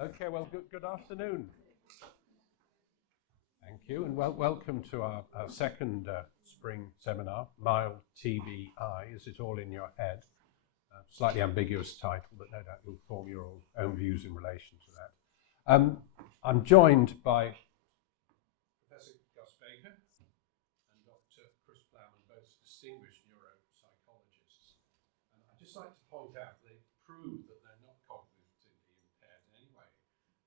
Okay, well, good afternoon. Thank you, and welcome to our second spring seminar, Mild TBI. Is it all in your head? Slightly ambiguous title, but no doubt you'll form your own views in relation to that. I'm joined by Professor Gus Baker and Dr. Chris Plowman, both distinguished neuropsychologists. And I'd just like to point out they prove that they're not cognitively impaired in any way,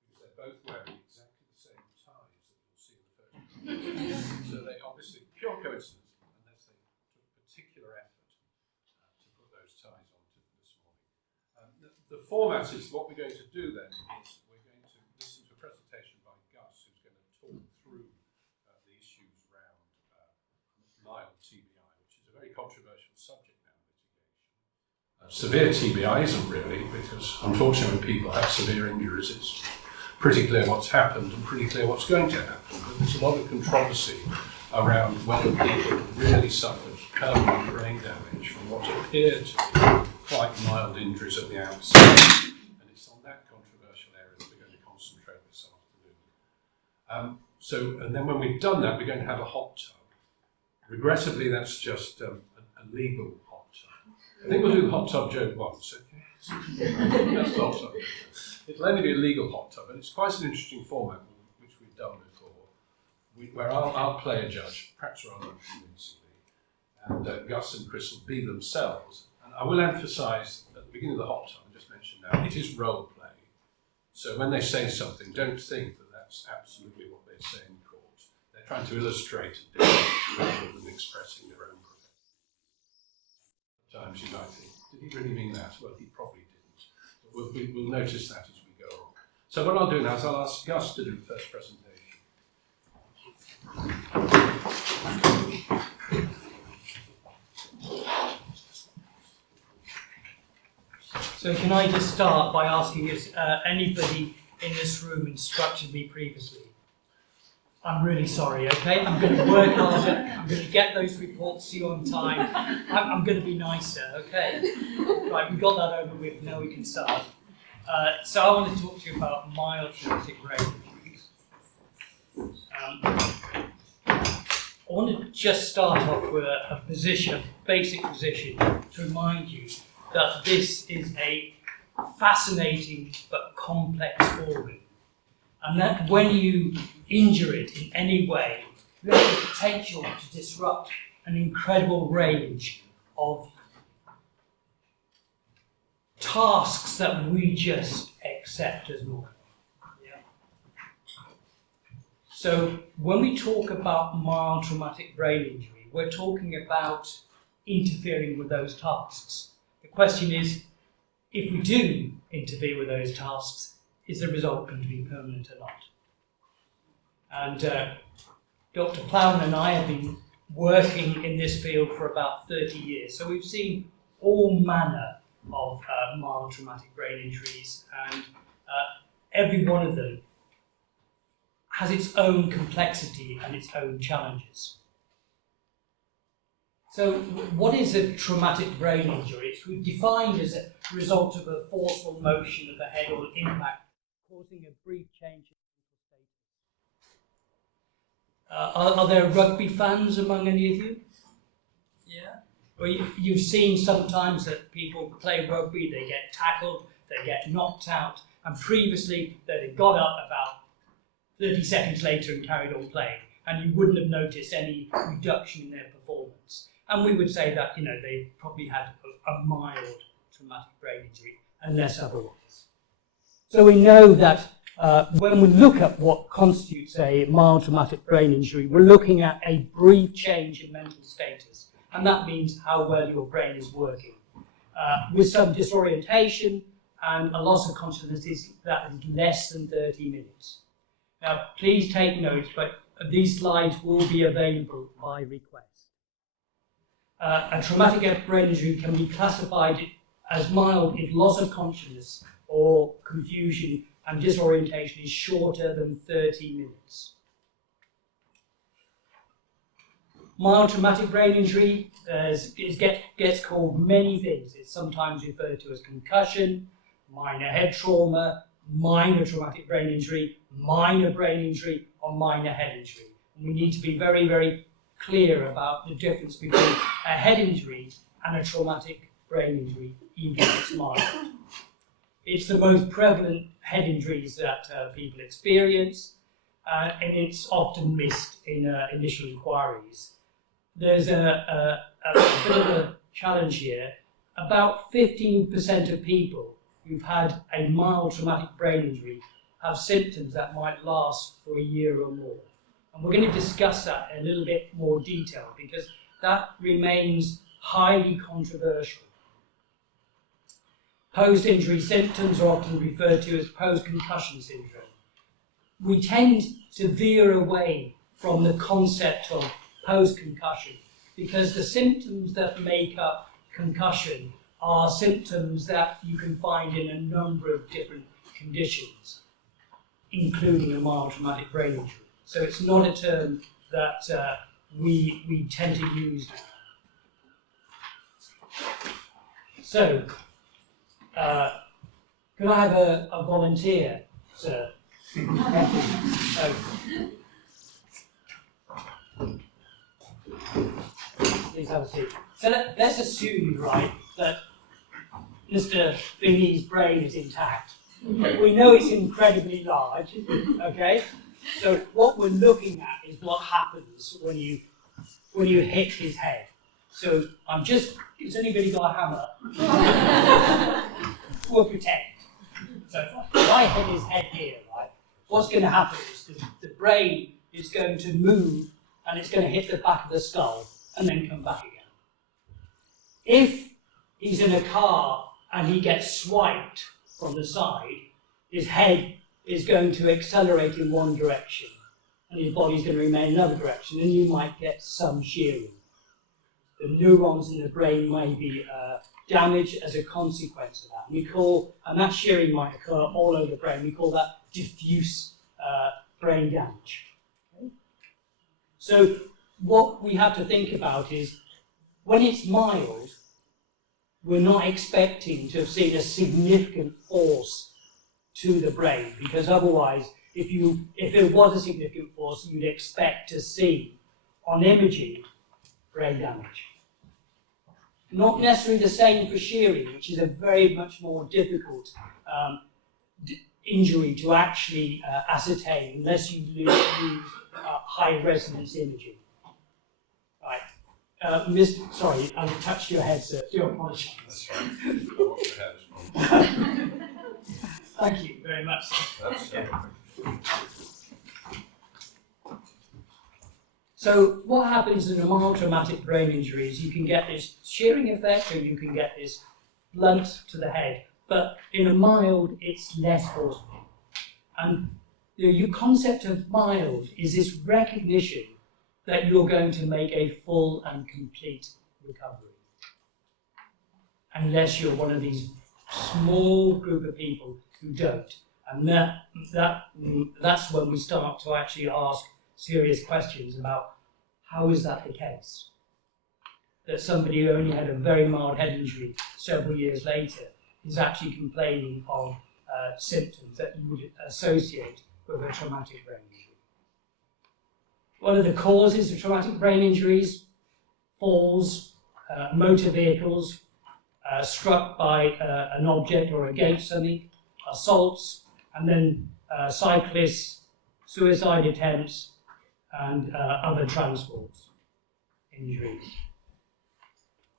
because they're both wearing exactly the same ties that you'll see in the photo. So they obviously, pure coincidence, unless they took particular effort to put those ties on this morning. The format is, what we're going to do then is we're going to listen to a presentation by Gus, who's going to talk through the issues around mild TBI, which is a very controversial subject now in litigation. Severe TBI isn't really, because unfortunately when people have severe injuries, it's pretty clear what's happened and pretty clear what's going to happen. But there's a lot of controversy around whether people really suffered permanent brain damage from what appeared to be quite mild injuries at the outset. And it's on that controversial area that we're going to concentrate this afternoon. And then when we've done that, we're going to have a hot tub. Regrettably, that's just a legal hot tub. I think we'll do the hot tub joke once, okay? That's the hot tub. It'll only be a legal hot tub, and it's quite an interesting format, which we've done before, where I'll play a judge, perhaps rather convincingly, and Gus and Chris will be themselves. And I will emphasise at the beginning of the hot tub, I just mentioned now, it is role play. So when they say something, don't think that that's absolutely what they say in court. They're trying to illustrate a difference rather than expressing their own profession. Sometimes you might think, did he really mean that? Well, he probably didn't. But we'll notice that as we go on. So what I'll do now is I'll ask Gus to do the first presentation. So can I just start by asking if anybody in this room instructed me previously? I'm really sorry, okay? I'm going to work harder. I'm going to get those reports to you on time. I'm going to be nicer, okay? Right, we got that over with, now we can start. So I want to talk to you about mild traumatic brain injuries. I want to just start off with a basic position, to remind you that this is a fascinating but complex organ. And that when you injure it in any way, you have the potential to disrupt an incredible range of tasks that we just accept as normal. Yeah. So when we talk about mild traumatic brain injury, we're talking about interfering with those tasks. The question is, if we do interfere with those tasks, is the result going to be permanent or not? And Dr. Plowman and I have been working in this field for about 30 years, so we've seen all manner of mild traumatic brain injuries, and every one of them has its own complexity and its own challenges. So what is a traumatic brain injury? It's defined as a result of a forceful motion of the head or impact causing a brief change in mental status. Are there rugby fans among any of you? Yeah? Well, you've seen sometimes that people play rugby, they get tackled, they get knocked out, and previously they got up about 30 seconds later and carried on playing, and you wouldn't have noticed any reduction in their performance. And we would say that, they probably had a mild traumatic brain injury, unless otherwise. So we know that when we look at what constitutes a mild traumatic brain injury, we're looking at a brief change in mental status, and that means how well your brain is working. With some disorientation and a loss of consciousness that is less than 30 minutes. Now, please take note, but these slides will be available by request. A traumatic brain injury can be classified as mild if loss of consciousness or confusion and disorientation is shorter than 30 minutes. Mild traumatic brain injury gets called many things. It's sometimes referred to as concussion, minor head trauma, minor traumatic brain injury, minor brain injury, or minor head injury. And we need to be very, very clear about the difference between a head injury and a traumatic brain injury, even if it's mild. It's the most prevalent head injuries that people experience, and it's often missed in initial inquiries. There's a bit of a challenge here. About 15% of people who've had a mild traumatic brain injury have symptoms that might last for a year or more. And we're going to discuss that in a little bit more detail because that remains highly controversial. Post-injury symptoms are often referred to as post-concussion syndrome. We tend to veer away from the concept of post-concussion because the symptoms that make up concussion are symptoms that you can find in a number of different conditions, including a mild traumatic brain injury. So it's not a term that we tend to use. So, could I have a volunteer, sir? So, please have a seat. So let's assume, right, that Mr. Feeny's brain is intact. We know it's incredibly large, okay? So what we're looking at is what happens when you hit his head. So has anybody got a hammer? We'll pretend. So if I hit his head here, right, what's going to happen is the brain is going to move and it's going to hit the back of the skull and then come back again. If he's in a car and he gets swiped from the side, his head is going to accelerate in one direction and his body's going to remain in another direction, and you might get some shearing. The neurons in the brain may be damaged as a consequence of that. And that shearing might occur all over the brain. We call that diffuse brain damage. Okay? So what we have to think about is when it's mild, we're not expecting to have seen a significant force to the brain, because otherwise, if it was a significant force, you'd expect to see on imaging brain damage. Not necessarily the same for shearing, which is a very much more difficult injury to actually ascertain unless you use high resonance imaging. Right. Sorry, I touched your head, sir. Do apologise. That's right. I want your head. Thank you very much, sir. So what happens in a mild traumatic brain injury is you can get this shearing effect or you can get this blunt to the head, but in a mild, it's less forceful. And your concept of mild is this recognition that you're going to make a full and complete recovery. Unless you're one of these small group of people who don't. And that's when we start to actually ask serious questions about how is that the case? That somebody who only had a very mild head injury several years later is actually complaining of symptoms that you would associate with a traumatic brain injury. What are the causes of traumatic brain injuries? Falls, motor vehicles, struck by an object or against something, assaults, and then cyclists, suicide attempts, and other transport injuries.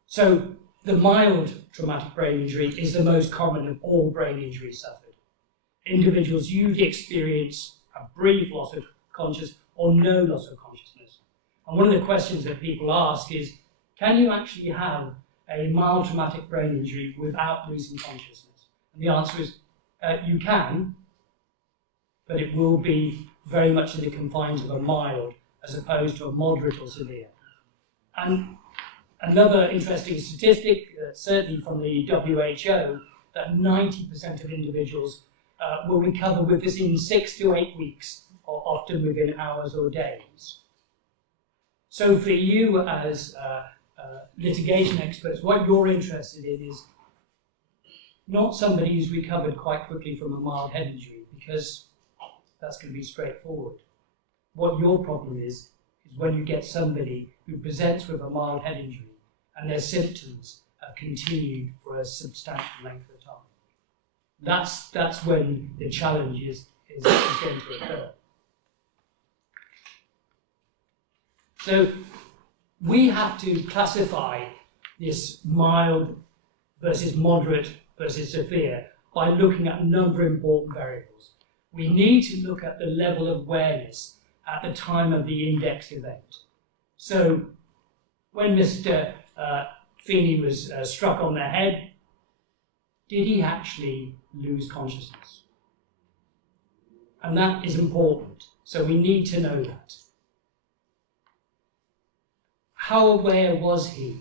So the mild traumatic brain injury is the most common of all brain injuries suffered. Individuals usually experience a brief loss of consciousness or no loss of consciousness. And one of the questions that people ask is, can you actually have a mild traumatic brain injury without losing consciousness? And the answer is, you can, but it will be very much in the confines of a mild as opposed to a moderate or severe. And another interesting statistic, certainly from the WHO, that 90% of individuals will recover within 6 to 8 weeks, or often within hours or days. So for you as litigation experts, what you're interested in is not somebody who's recovered quite quickly from a mild head injury, because that's going to be straightforward. What your problem is when you get somebody who presents with a mild head injury and their symptoms have continued for a substantial length of time. That's when the challenge is going to occur. So we have to classify this mild versus moderate versus severe by looking at a number of important variables. We need to look at the level of awareness at the time of the index event. So when Mr. Feeny was struck on the head, did he actually lose consciousness? And that is important. So we need to know that. How aware was he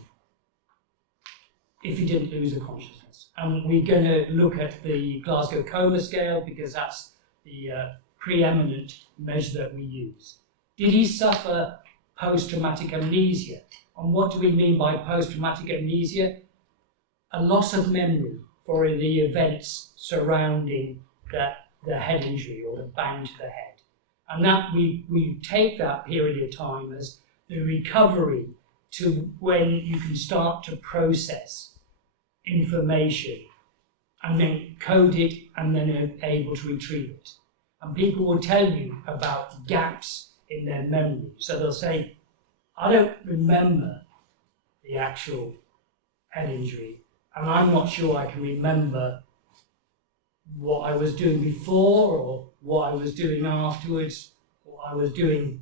if he didn't lose a consciousness? And we're going to look at the Glasgow Coma Scale because that's the preeminent measure that we use. Did he suffer post-traumatic amnesia? And what do we mean by post-traumatic amnesia? A loss of memory for the events surrounding the head injury or the bang to the head. And that we take that period of time as the recovery to when you can start to process information and then code it and then are able to retrieve it. And people will tell you about gaps in their memory. So they'll say, I don't remember the actual head injury, and I'm not sure I can remember what I was doing before or what I was doing afterwards, what I was doing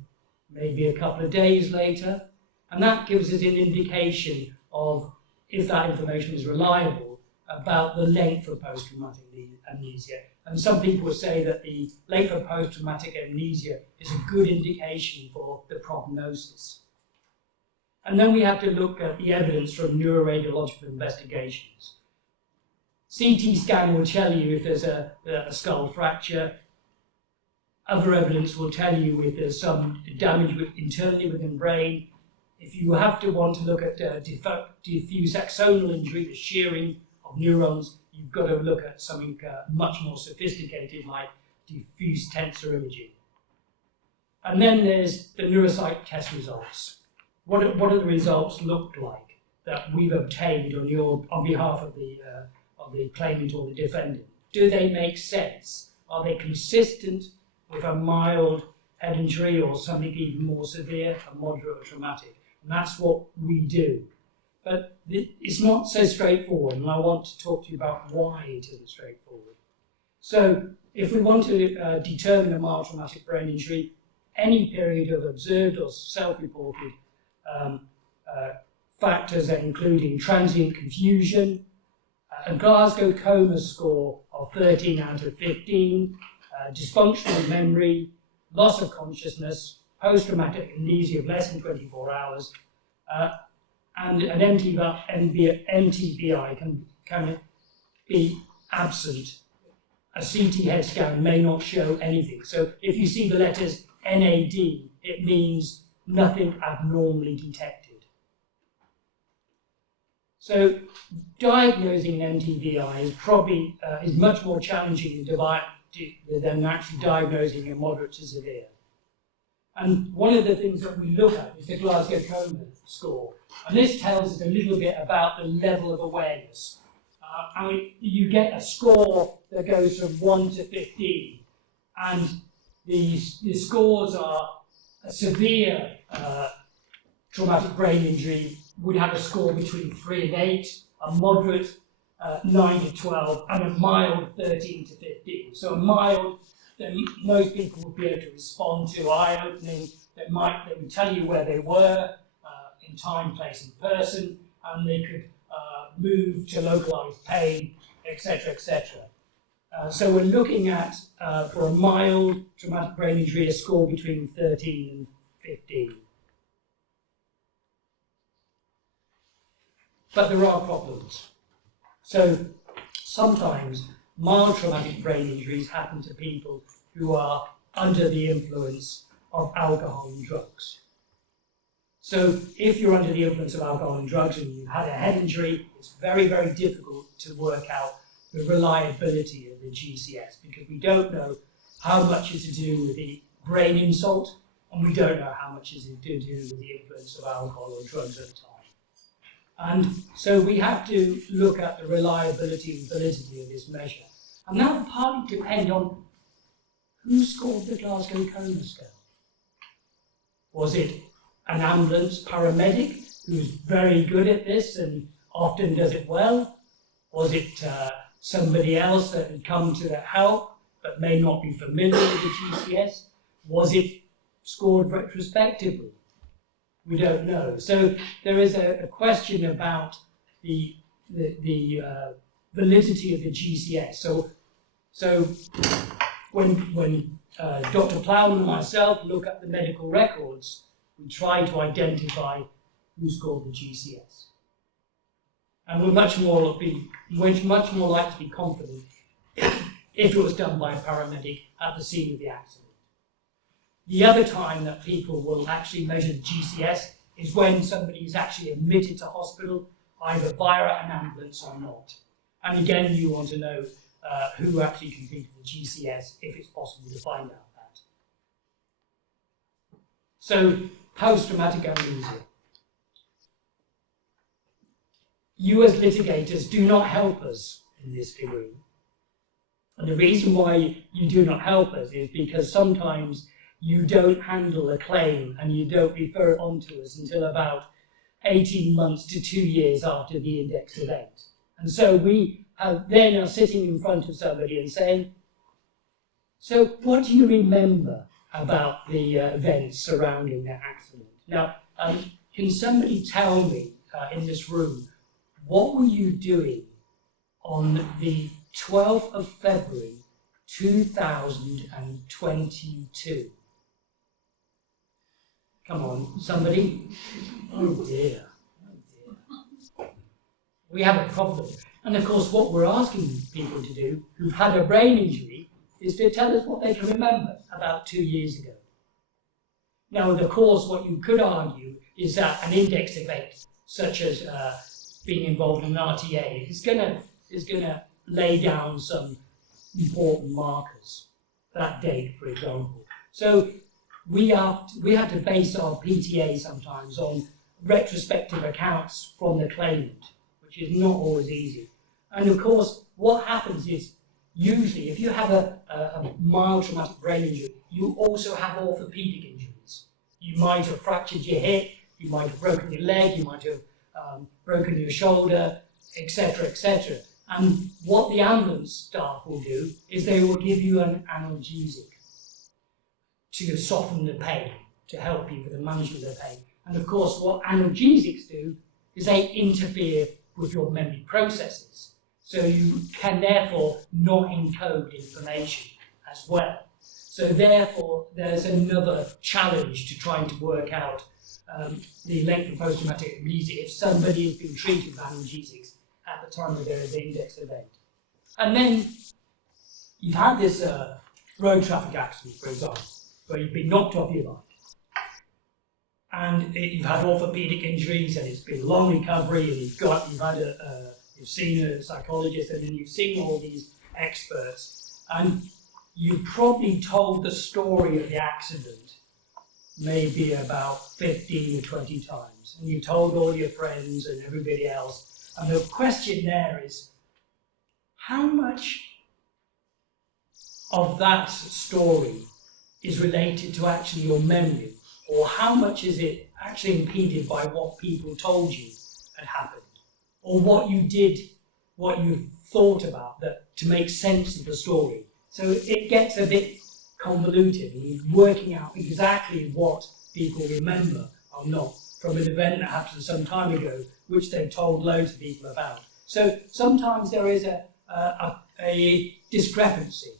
maybe a couple of days later. And that gives us an indication of if that information is reliable about the length of post-traumatic amnesia. And some people will say that the length of post-traumatic amnesia is a good indication for the prognosis. And then we have to look at the evidence from neuroradiological investigations. CT scan will tell you if there's a skull fracture. Other evidence will tell you if there's some damage internally within brain. If you have to want to look at diffuse axonal injury, the shearing of neurons, you've got to look at something much more sophisticated like diffuse tensor imaging. And then there's the neuropsych test results. What do the results look like that we've obtained on behalf of the claimant or the defendant? Do they make sense? Are they consistent with a mild head injury or something even more severe, a moderate or traumatic? And that's what we do. But it's not so straightforward, and I want to talk to you about why it isn't straightforward. So if we want to determine a mild traumatic brain injury, any period of observed or self-reported factors are including transient confusion, a Glasgow Coma score of 13 out of 15, dysfunctional memory, loss of consciousness, post-traumatic amnesia of less than 24 hours, and an MTBI can be absent. A CT head scan may not show anything. So if you see the letters NAD, it means nothing abnormally detected. So diagnosing an MTBI is probably is much more challenging than actually diagnosing a moderate to severe. And one of the things that we look at is the Glasgow Coma score. And this tells us a little bit about the level of awareness. You get a score that goes from 1 to 15. And the scores are a severe traumatic brain injury would have a score between 3 and 8, a moderate 9 to 12, and a mild 13 to 15. So a mild that most people would be able to respond to, eye-opening, that would tell you where they were in time, place, and person, and they could move to localized pain, etc., etc. So we're looking at, for a mild traumatic brain injury, a score between 13 and 15. But there are problems. So sometimes mild traumatic brain injuries happen to people who are under the influence of alcohol and drugs. So if you're under the influence of alcohol and drugs and you've had a head injury, it's very, very difficult to work out the reliability of the GCS, because we don't know how much is to do with the brain insult, and we don't know how much is to do with the influence of alcohol or drugs at the time. And so we have to look at the reliability and validity of this measure. And that will partly depend on who scored the Glasgow Coma Scale. Was it an ambulance paramedic who's very good at this and often does it well? Was it somebody else that had come to help but may not be familiar with the GCS? Was it scored retrospectively? We don't know. So there is a question about the validity of the GCS. So when Dr. Plowman and myself look at the medical records, we try to identify who scored the GCS. And we're much more likely to be confident if it was done by a paramedic at the scene of the accident. The other time that people will actually measure the GCS is when somebody is actually admitted to hospital, either via an ambulance or not. And again, you want to know who actually completed the GCS, if it's possible to find out that. So, post-traumatic amnesia. You as litigators do not help us in this room. And the reason why you do not help us is because sometimes you don't handle a claim and you don't refer it on to us until about 18 months to 2 years after the index event. And so we then are sitting in front of somebody and saying, so what do you remember about the events surrounding that accident? Now, can somebody tell me in this room, what were you doing on the 12th of February 2022? Come on, somebody. Oh dear. We have a problem. And of course, what we're asking people to do who've had a brain injury is to tell us what they can remember about 2 years ago. Now, of course, what you could argue is that an index event, such as being involved in an RTA, is going to lay down some important markers. That date, for example. So we have to base our PTA sometimes on retrospective accounts from the claimant, which is not always easy. And of course, what happens is, usually, if you have a mild traumatic brain injury, you also have orthopedic injuries. You might have fractured your hip, you might have broken your leg, you might have broken your shoulder, etc., etc. And what the ambulance staff will do is they will give you an analgesic to soften the pain, to help you with the management of the pain. And of course, what analgesics do is they interfere with your memory processes. So you can therefore not encode information as well. So therefore, there's another challenge to trying to work out the length of post-traumatic amnesia if somebody has been treated with analgesics at the time of their index event. And then you've had this road traffic accident, for example, where you've been knocked off your bike. And you've had orthopedic injuries, and it's been a long recovery, and you've seen a psychologist, and then you've seen all these experts, and you've probably told the story of the accident maybe about 15 or 20 times, and you told all your friends and everybody else. And the question there is, how much of that story is related to actually your memory, or how much is it actually impeded by what people told you had happened, or what you did, what you thought about that to make sense of the story? So it gets a bit convoluted, and working out exactly what people remember or not from an event that happened some time ago, which they've told loads of people about. So sometimes there is a discrepancy.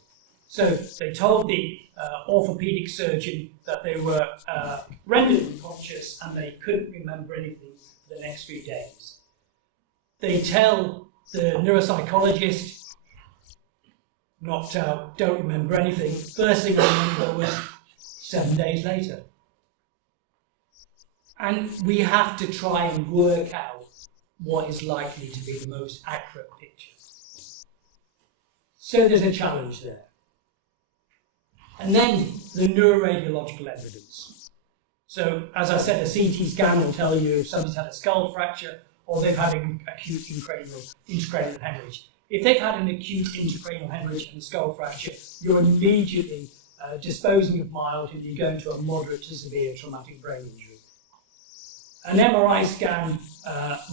So they told the orthopedic surgeon that they were rendered unconscious and they couldn't remember anything for the next few days. They tell the neuropsychologist, knocked out, don't remember anything. First thing I remember was 7 days later. And we have to try and work out what is likely to be the most accurate picture. So there's a challenge there. And then the neuroradiological evidence. So as I said, a CT scan will tell you if somebody's had a skull fracture or they've had an acute intracranial hemorrhage. If they've had an acute intracranial hemorrhage and skull fracture, you're immediately disposing of mild and you go into a moderate to severe traumatic brain injury. An MRI scan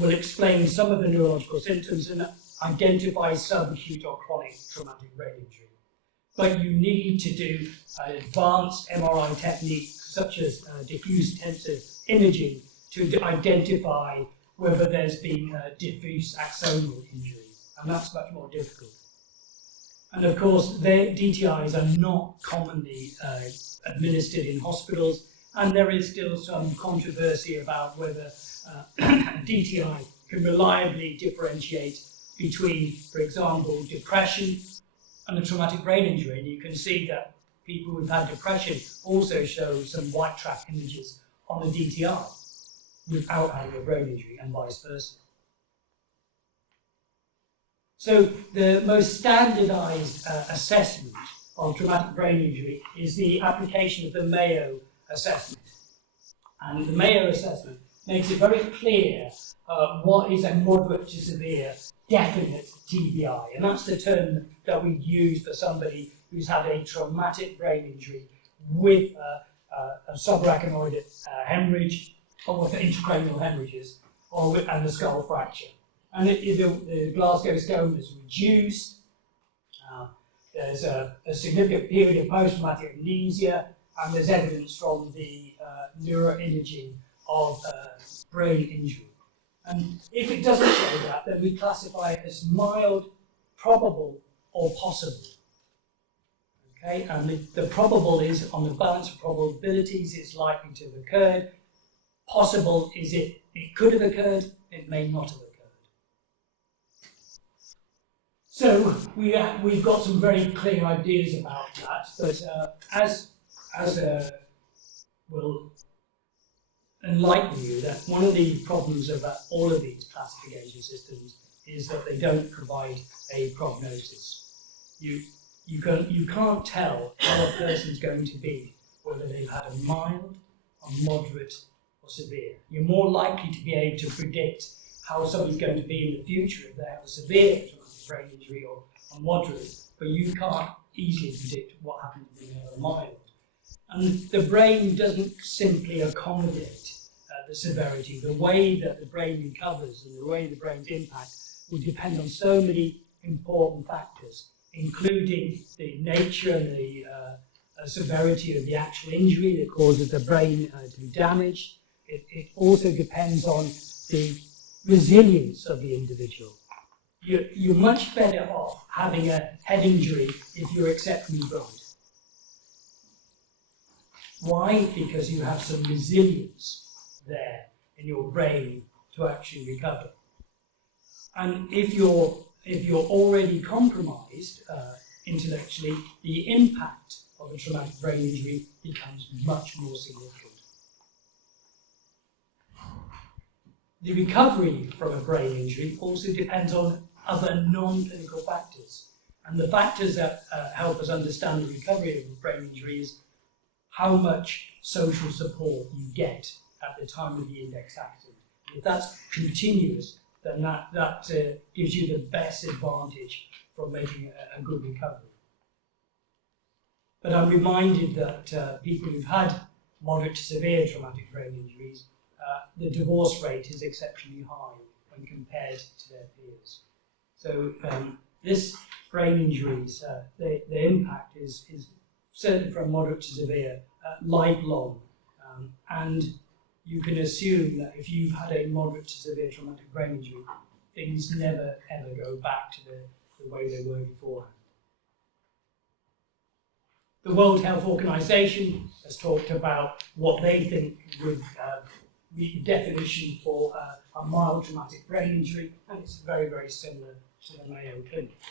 will explain some of the neurological symptoms and identify subacute or chronic traumatic brain injury. But you need to do advanced MRI techniques such as diffuse intensive imaging to identify whether there's been diffuse axonal injury, and that's much more difficult. And of course, DTIs are not commonly administered in hospitals, and there is still some controversy about whether DTI can reliably differentiate between, for example, depression and a traumatic brain injury. And you can see that people who've had depression also show some white track images on a DTI without having a brain injury, and vice versa. So the most standardized assessment of traumatic brain injury is the application of the Mayo assessment. And the Mayo assessment makes it very clear what is a moderate to severe definite TBI. And that's the term that we use for somebody who's had a traumatic brain injury with a subarachnoid hemorrhage or with intracranial hemorrhages and a skull fracture. And the Glasgow stone is reduced. There's a significant period of post-traumatic amnesia, and there's evidence from the neuroimaging of brain injury. And if it doesn't show that, then we classify it as mild, probable, or possible. Okay, and the probable is on the balance of probabilities, it's likely to have occurred. Possible is it could have occurred, it may not have occurred. So we've got some very clear ideas about that, but as will enlighten you that one of the problems about all of these classification systems is that they don't provide a prognosis. You can't tell how a person's going to be, whether they've had a mild, a moderate, or severe. You're more likely to be able to predict how somebody's going to be in the future if they have a severe traumatic brain injury or a moderate, but you can't easily predict what happens if they have a mild. And the brain doesn't simply accommodate the severity. The way that the brain recovers and the way the brain's impact will depend on so many important factors, including the nature and the severity of the actual injury that causes the brain to be damaged. It also depends on the resilience of the individual. You're much better off having a head injury if you're exceptionally bright. Why? Because you have some resilience there in your brain to actually recover. And if you're already compromised intellectually, the impact of a traumatic brain injury becomes much more significant. The recovery from a brain injury also depends on other non-clinical factors. And the factors that help us understand the recovery of a brain injury is how much social support you get at the time of the index accident. If that's continuous, then that gives you the best advantage from making a good recovery. But I'm reminded that people who've had moderate to severe traumatic brain injuries, the divorce rate is exceptionally high when compared to their peers. So this brain injuries, the impact is certainly from moderate to severe, lifelong. And you can assume that if you've had a moderate to severe traumatic brain injury, things never ever go back to the way they were beforehand. The World Health Organization has talked about what they think would be the definition for a mild traumatic brain injury, and it's very, very similar to the Mayo Clinic.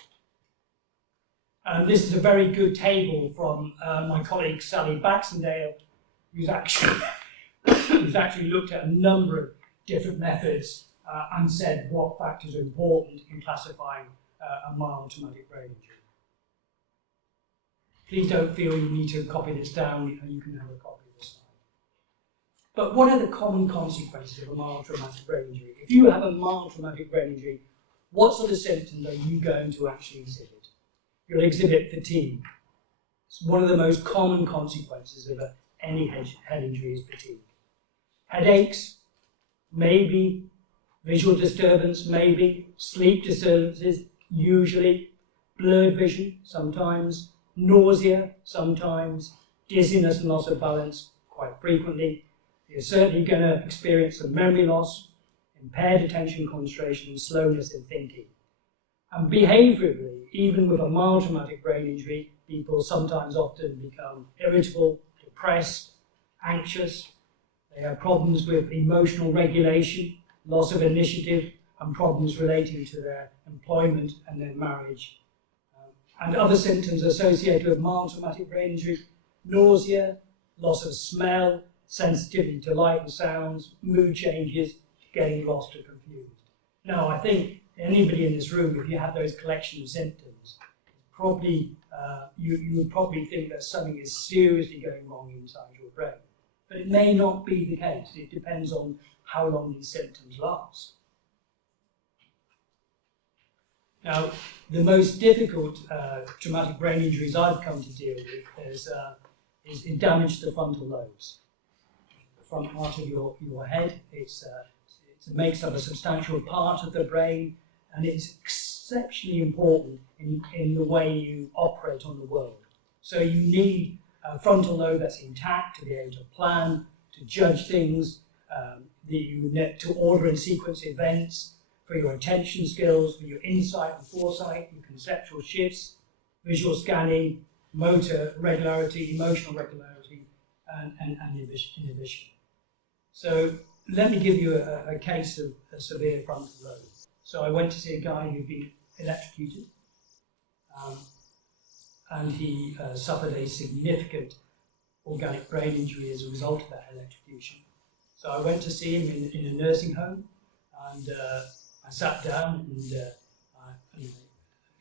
This is a very good table from my colleague Sally Baxendale, who's actually looked at a number of different methods and said what factors are important in classifying a mild traumatic brain injury. Please don't feel you need to copy this down, and you can have a copy of this slide. But what are the common consequences of a mild traumatic brain injury? If you have a mild traumatic brain injury, what sort of symptoms are you going to actually exhibit? You'll exhibit fatigue. It's one of the most common consequences of any head injury is fatigue. Headaches, maybe. Visual disturbance, maybe. Sleep disturbances, usually. Blurred vision, sometimes. Nausea, sometimes. Dizziness and loss of balance, quite frequently. You're certainly going to experience some memory loss, impaired attention concentration, and slowness in thinking. And behaviourally, even with a mild traumatic brain injury, people sometimes often become irritable, depressed, anxious. They have problems with emotional regulation, loss of initiative, and problems relating to their employment and their marriage. And other symptoms associated with mild traumatic brain injury: nausea, loss of smell, sensitivity to light and sounds, mood changes, getting lost or confused. Now, I think anybody in this room, if you have those collection of symptoms, probably you would probably think that something is seriously going wrong inside your brain. But it may not be the case. It depends on how long these symptoms last. Now, the most difficult traumatic brain injuries I've come to deal with is damage to the frontal lobes. The front part of your head, it makes up a substantial part of the brain, and it's exceptionally important in the way you operate on the world. So you need a frontal lobe that's intact to be able to plan, to judge things, to order and sequence events, for your attention skills, for your insight and foresight, your conceptual shifts, visual scanning, motor regularity, emotional regularity, and inhibition. So let me give you a case of a severe frontal lobe. So I went to see a guy who'd been electrocuted, and he suffered a significant organic brain injury as a result of that electrocution. So I went to see him in a nursing home, and I sat down and I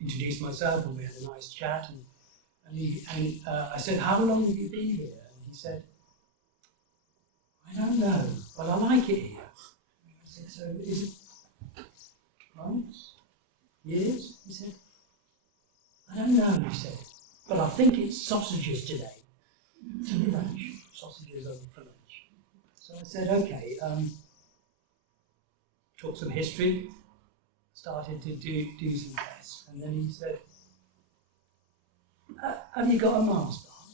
introduced myself, and we had a nice chat. And I said, "How long have you been here?" And he said, "I don't know, but I like it here." I said, "So is it months? Years?" He said, "I don't know," he said, "but I think it's sausages today. It's for lunch. Sausages over for lunch." So I said, "Okay." Took some history, started to do some tests, and then he said, "Have you got a Mars bar?"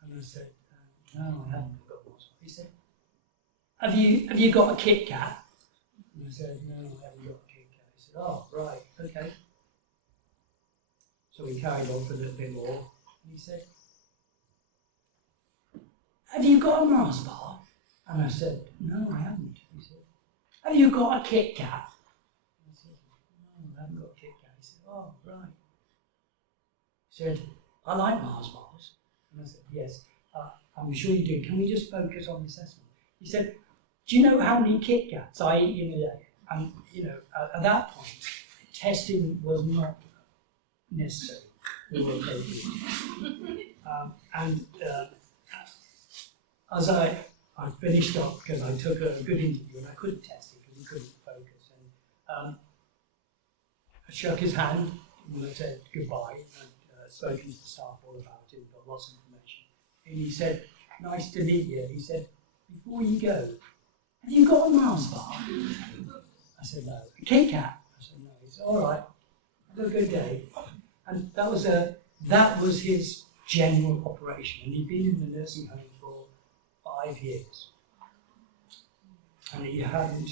And I said, "No, I haven't got a Mars bar." He said, Have you got a Kit Kat?" And I said, "No, I haven't got a Kit Kat." He said, "Oh, right, okay." So we carried on for a little bit more, and he said, "Have you got a Mars bar?" And I said, "No, I haven't." He said, "Have you got a Kit Kat?" I said, "No, I haven't got a Kit Kat." He said, "Oh, right." He said, "I like Mars bars." And I said, "Yes, I'm sure you do. Can we just focus on the assessment?" He said, "Do you know how many Kit Kats I eat in a day?" And, at that point, testing was not necessary. As I finished up, because I took a good interview and I couldn't test it because he couldn't focus, and I shook his hand when I said goodbye, and spoken to the staff all about it, got lots of information. And he said, "Nice to meet you." He said, "Before you go, have you got a Mars bar?" I said, "No." "A Kit Kat?" I said, "No." He said, "All right, have a good day." And that was his general operation, and he'd been in the nursing home for 5 years, and he hadn't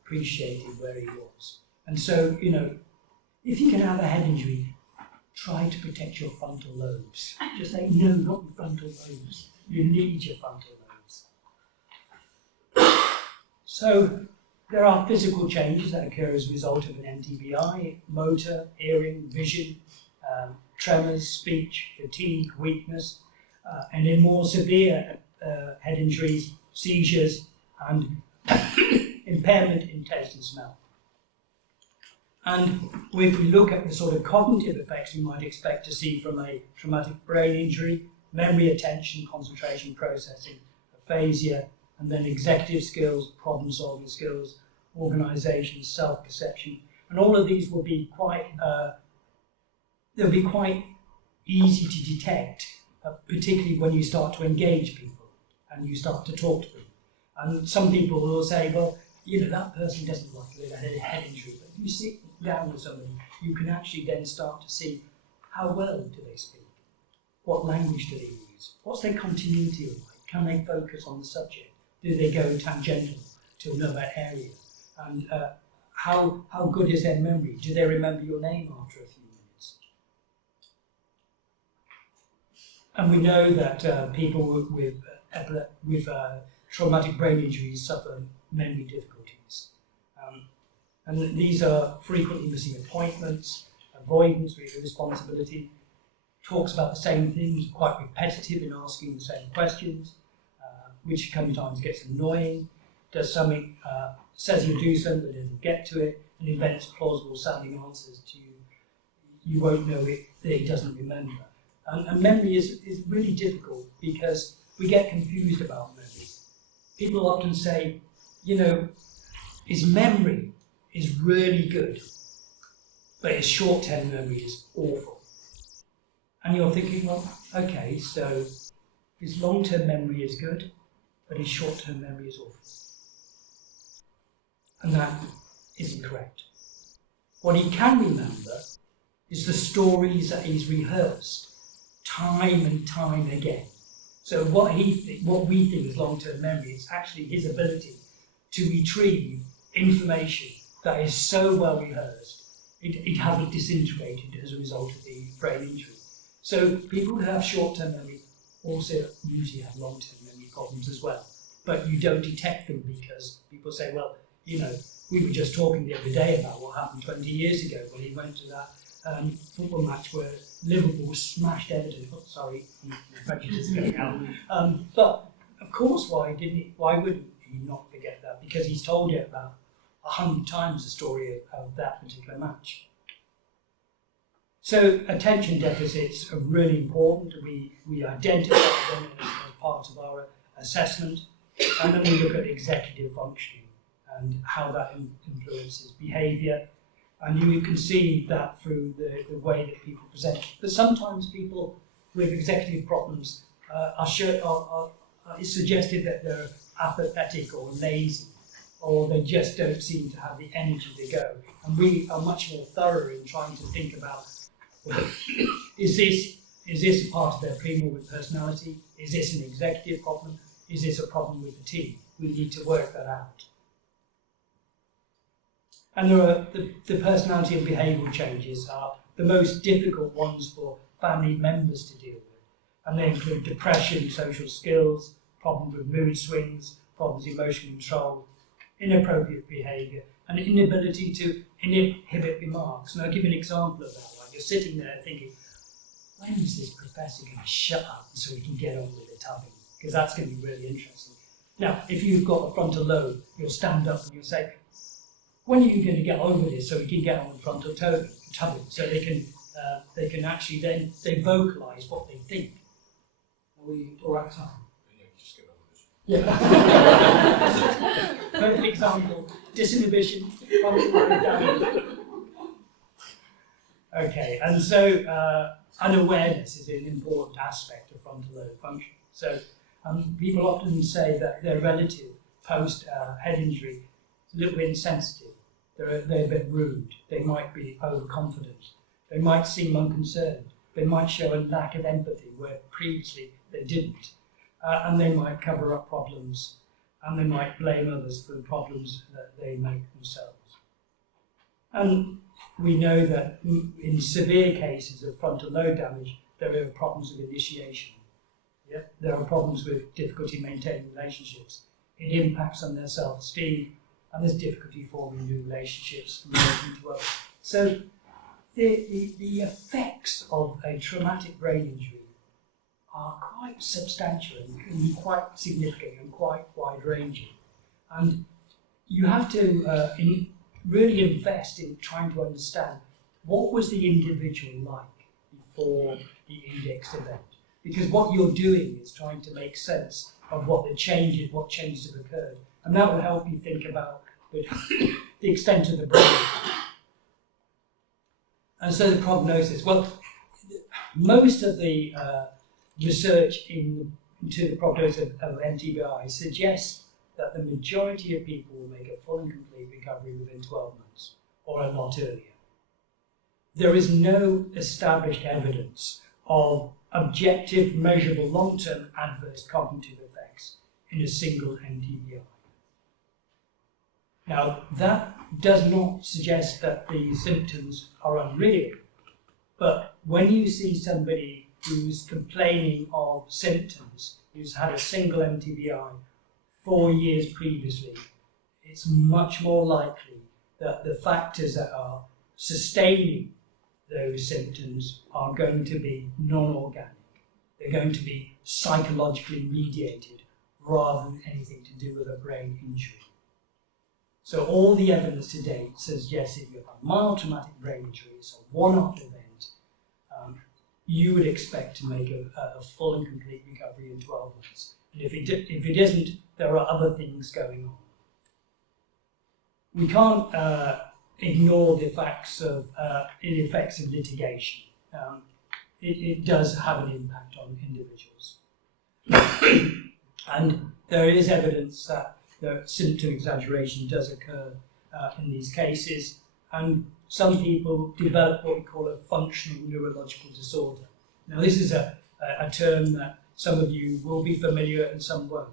appreciated where he was. And so, if you can have a head injury, try to protect your frontal lobes. Just say, "No, not your frontal lobes. You need your frontal lobes." So there are physical changes that occur as a result of an MTBI: motor, hearing, vision, tremors, speech, fatigue, weakness, and in more severe head injuries, seizures, and impairment in taste and smell. And if we look at the sort of cognitive effects we might expect to see from a traumatic brain injury, memory, attention, concentration, processing, aphasia, and then executive skills, problem-solving skills, organisation, self-perception, and all of these will be quite they'll be quite easy to detect, particularly when you start to engage people and you start to talk to them. And some people will say, well, you know, that person doesn't like a head injury, but if you sit down with somebody, you can actually then start to see how well do they speak, what language do they use, what's their continuity like, can they focus on the subject, do they go tangential to another area, and how good is their memory, do they remember your name after a few minutes? And we know that people with traumatic brain injuries suffer memory difficulties. And these are frequently missing appointments, avoidance, responsibility, talks about the same things, quite repetitive in asking the same questions, which sometimes gets annoying, does something, says he'll do something but doesn't get to it, and invents plausible sounding answers to you. You won't know it, that he doesn't remember. And memory is really difficult because we get confused about memory. People often say, you know, his memory is really good, but his short-term memory is awful. And you're thinking, well, okay, so his long-term memory is good, but his short-term memory is awful. And that isn't correct. What he can remember is the stories that he's rehearsed time and time again. So what we think is long-term memory is actually his ability to retrieve information that is so well rehearsed, it hasn't disintegrated as a result of the brain injury. So people who have short-term memory also usually have long-term memory problems as well. But you don't detect them because people say, well, you know, we were just talking the other day about what happened 20 years ago when he went to that football match where Liverpool smashed Everton. Oh, sorry, my prejudice going out. But of course, why wouldn't he not forget that? Because he's told you about 100 times the story of that particular match. So attention deficits are really important. We identify them as part of our assessment, and then we look at executive functioning and how that influences behaviour. And you can see that through the way that people present. But sometimes people with executive problems it's suggested that they're apathetic or lazy, or they just don't seem to have the energy to go. And we are much more thorough in trying to think about, is this a part of their pre-morbid personality? Is this an executive problem? Is this a problem with the team? We need to work that out. And there are the personality and behavioural changes are the most difficult ones for family members to deal with. And they include depression, social skills, problems with mood swings, problems with emotional control, inappropriate behaviour, and inability to inhibit remarks. And I'll give you an example of that. Like you're sitting there thinking, when is this professor going to shut up so we can get on with the tubbing? Because that's going to be really interesting. Now, if you've got a frontal lobe, you'll stand up and you'll say, when are you going to get over this so we can get on with frontal tubbing? So they can actually then they vocalise what they think. Are we all right, time? Yeah. Perfect example. Disinhibition, frontal lobe damage. Okay, and so unawareness is an important aspect of frontal lobe function. So people often say that their relative post head injury is a little bit insensitive. They're a bit rude. They might be overconfident. They might seem unconcerned. They might show a lack of empathy where previously they didn't. And they might cover up problems, and they might blame others for the problems that they make themselves. And we know that in severe cases of frontal lobe damage, there are problems with initiation. Yeah? There are problems with difficulty maintaining relationships. It impacts on their self-esteem, and there's difficulty forming new relationships and relating to others. So the effects of a traumatic brain injury are quite substantial and can be quite significant and quite wide-ranging. And you have to, really invest in trying to understand what was the individual like before the indexed event. Because what you're doing is trying to make sense of what changes have occurred. And that will help you think about the extent of the brain. And so the prognosis. Well, most of the research into the prognosis of MTBI suggests that the majority of people will make a full and complete recovery within 12 months, or a lot earlier. There is no established evidence of objective, measurable, long-term adverse cognitive effects in a single MTBI. Now, that does not suggest that the symptoms are unreal, but when you see somebody who's complaining of symptoms, who's had a single MTBI 4 years previously, it's much more likely that the factors that are sustaining those symptoms are going to be non-organic. They're going to be psychologically mediated rather than anything to do with a brain injury. So all the evidence to date says, yes, if you have a mild traumatic brain injury, it's a one-off event, you would expect to make a full and complete recovery in 12 months. And if it isn't, there are other things going on. We can't ignore the effects of litigation. It does have an impact on individuals. And there is evidence that the symptom exaggeration does occur in these cases, and some people develop what we call a functional neurological disorder. Now, this is a term that some of you will be familiar and some won't.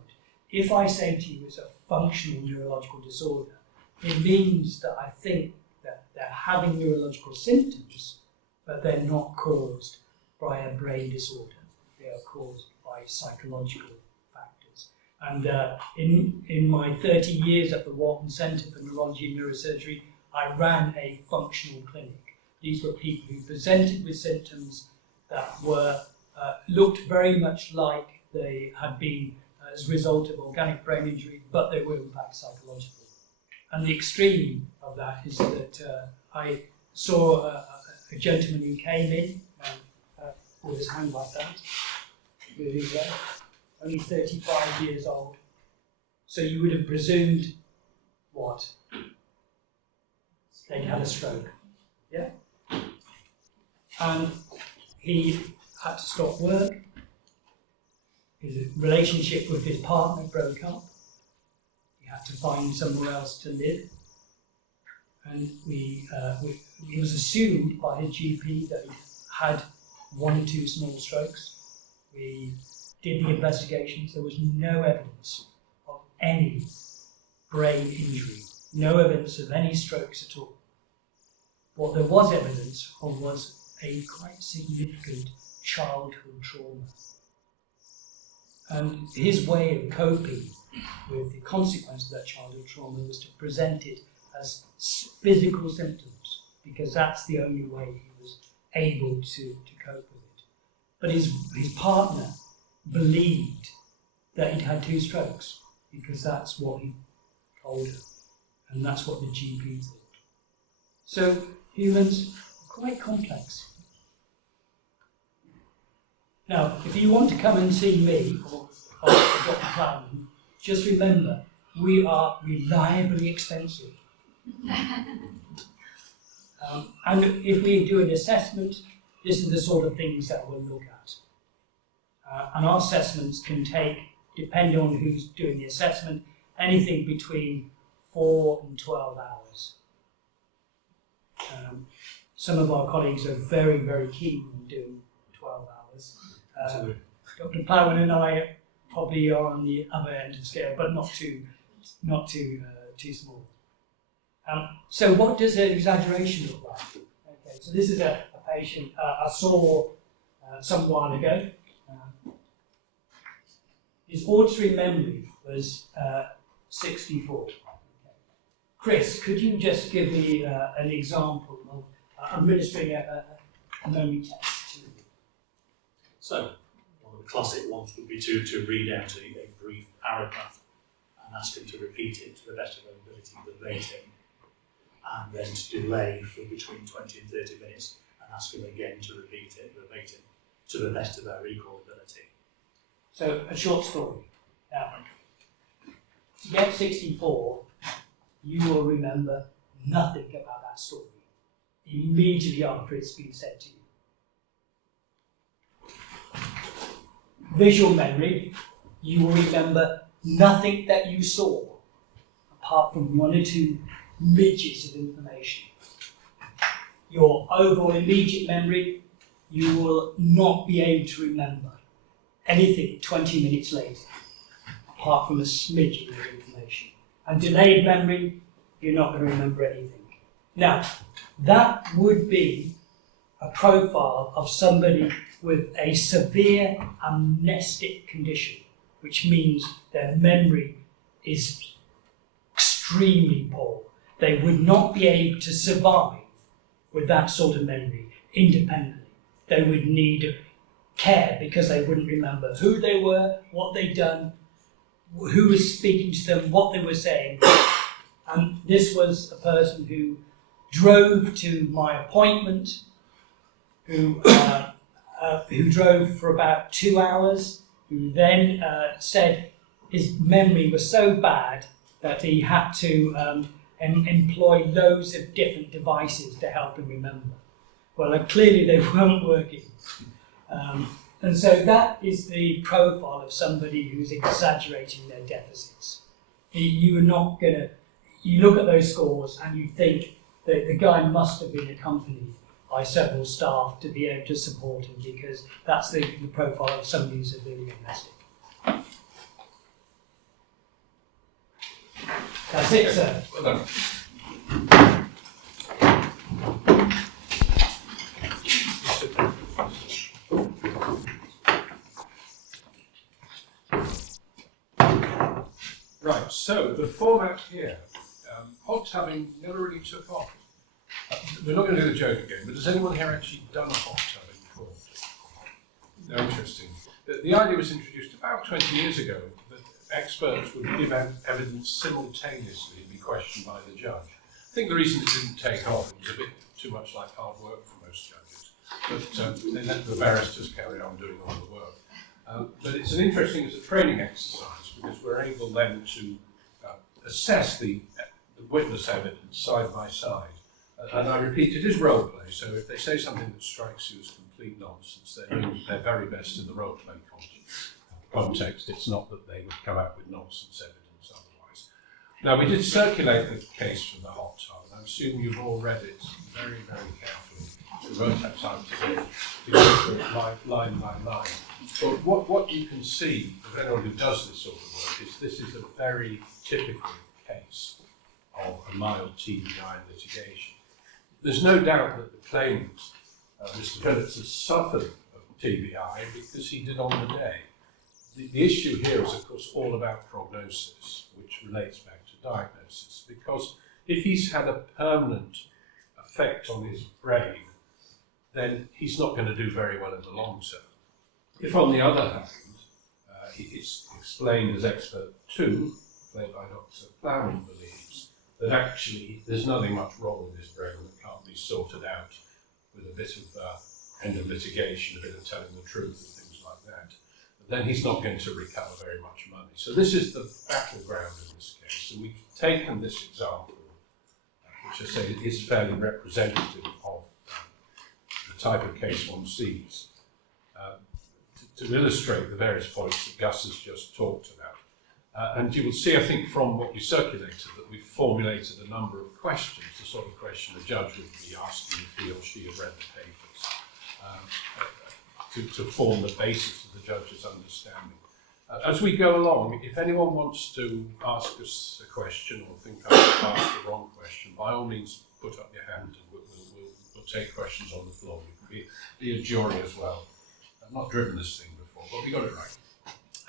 If I say to you it's a functional neurological disorder, it means that I think that they're having neurological symptoms, but they're not caused by a brain disorder. They are caused by psychological factors. And in my 30 years at the Wharton Centre for Neurology and Neurosurgery, I ran a functional clinic. These were people who presented with symptoms that were looked very much like they had been as a result of organic brain injury, but they were in fact psychological. And the extreme of that is that I saw a gentleman who came in with his hand like that, only 35 years old. So you would have presumed what? They'd had a stroke. Yeah? And he had to stop work. His relationship with his partner broke up. He had to find somewhere else to live. And he was assumed by his GP that he had 1 or 2 small strokes. We did the investigations. There was no evidence of any brain injury, no evidence of any strokes at all. What there was evidence of was a quite significant childhood trauma. And his way of coping with the consequence of that childhood trauma was to present it as physical symptoms, because that's the only way he was able to cope with it. But his partner believed that he'd had 2 strokes, because that's what he told her, and that's what the GP thought. So humans are quite complex. Now, if you want to come and see me, or Dr. Plowman, just remember, we are reliably expensive. And if we do an assessment, this is the sort of things that we'll look at. And our assessments can take, depending on who's doing the assessment, anything between 4 and 12 hours. Some of our colleagues are very, very keen on doing 12 hours. Dr. Plowman and I probably are on the other end of the scale, but not too small. So what does an exaggeration look like? Okay, so this is a patient I saw some while ago. His auditory memory was 64. Okay. Chris, could you just give me an example of administering a memory test to me? So, one of the classic ones would be to read out a brief paragraph and ask him to repeat it to the best of their ability verbatim. then to delay for between 20 and 30 minutes and ask them again to repeat it verbatim to the best of their recall ability. So, a short story. Now, to get 64, you will remember nothing about that story immediately after it's been said to you. Visual memory, you will remember nothing that you saw, apart from 1 or 2 midgets of information. Your overall immediate memory, you will not be able to remember anything 20 minutes later, apart from a smidgen of information. And delayed memory, you're not going to remember anything. Now, that would be a profile of somebody with a severe amnestic condition, which means their memory is extremely poor. They would not be able to survive with that sort of memory independently. They would need care because they wouldn't remember who they were, what they'd done, who was speaking to them, what they were saying. And this was a person who drove to my appointment, who drove for about 2 hours, who then said his memory was so bad that he had to employ loads of different devices to help him remember. Well, clearly they weren't working. And so that is the profile of somebody who's exaggerating their deficits. You are not going to, you look at those scores and you think that the guy must have been accompanied by several staff to be able to support him, because that's the profile of somebody who's severely amnestic. That's it, sir. Well done. Right, so the format here, hot tubbing never really took off. We're not going to do the joke again, but has anyone here actually done a hot tubbing before? No, interesting. The idea was introduced about 20 years ago that experts would give evidence simultaneously and be questioned by the judge. I think the reason it didn't take off, it was a bit too much like hard work for most judges, but they let the barristers carry on doing all the work. But it's an interesting as a training exercise, because we're able then to assess the witness evidence side by side. And I repeat, it is role play, so if they say something that strikes you as complete nonsense, they're doing their very best in the role play context. It's not that they would come out with nonsense evidence otherwise. Now, we did circulate the case for the hot tub, and I assume you've all read it very, very carefully. We won't have time to go through it line by line. But what you can see of anyone who does this sort of work is this is a very typical case of a mild TBI litigation. There's no doubt that the claimant, Mr. Phillips, has suffered of TBI because he did on the day. The issue here is, of course, all about prognosis, which relates back to diagnosis, because if he's had a permanent effect on his brain, then he's not going to do very well in the long term. If, on the other hand, it's explained as expert 2, played by Dr. Plowman, believes that actually there's nothing much wrong with his brain that can't be sorted out with a bit of end of litigation, a bit of telling the truth and things like that, then he's not going to recover very much money. So this is the battleground in this case. And we've taken this example, which I say is fairly representative of the type of case one sees, to illustrate the various points that Gus has just talked about. And you will see, I think, from what we circulated, that we've formulated a number of questions, the sort of question a judge would be asking if he or she had read the papers, to form the basis of the judge's understanding. As we go along, if anyone wants to ask us a question or think I've asked the wrong question, by all means put up your hand and we'll take questions on the floor. You can be a jury as well. I've not driven this thing before, but we got it right.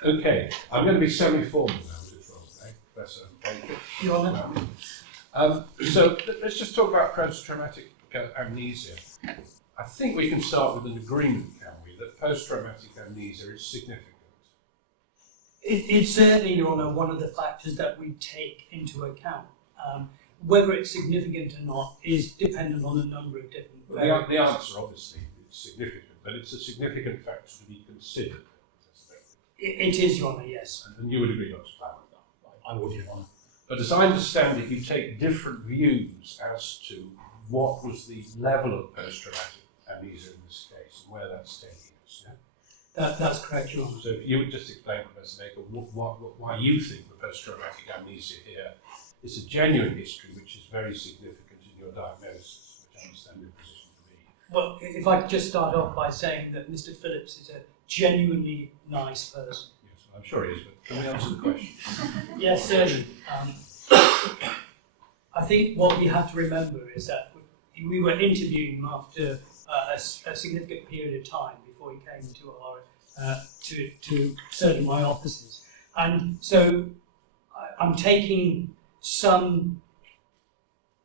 Okay, I'm going to be semi-formal now, Professor. Thank you. Your Honour. So let's just talk about post-traumatic amnesia. I think we can start with an agreement, can we, that post-traumatic amnesia is significant? It's certainly, Your Honour, one of the factors that we take into account. whether it's significant or not is dependent on a number of different Well, variables. the answer, obviously, is significant, but it's a significant factor to be considered. It is, Your Honour, yes. And you would agree, Dr. Plowman? I would, Your Honour. But as I understand it, you take different views as to what was the level of post-traumatic amnesia in this case and where that's taking us. Yeah? That's correct, Your Honour. So if you would just explain, Professor Nagle, why you think the post-traumatic amnesia here is a genuine history which is very significant in your diagnosis, which I understand your position to be. Well, if I could just start off by saying that Mr. Phillips is a genuinely nice person. Yes, well, I'm sure he is, but can we answer the question? Yes, certainly. I think what we have to remember is that we were interviewing him after a significant period of time before he came to our to certain my offices, and so I'm taking some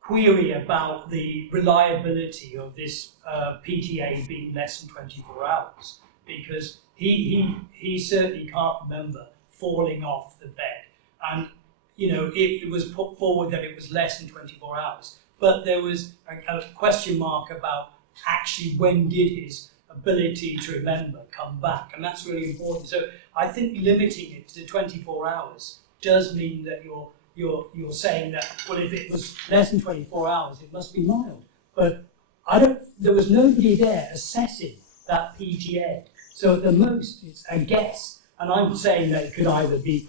query about the reliability of this PTA being less than 24 hours, because he certainly can't remember falling off the bed, and it was put forward that it was less than 24 hours, but there was a question mark about actually when did his ability to remember come back, and that's really important. So I think limiting it to 24 hours does mean that you're saying that, well, if it was less than 24 hours, it must be mild. But there was nobody there assessing that PTA. So at the most, it's a guess. And I'm saying that it could either be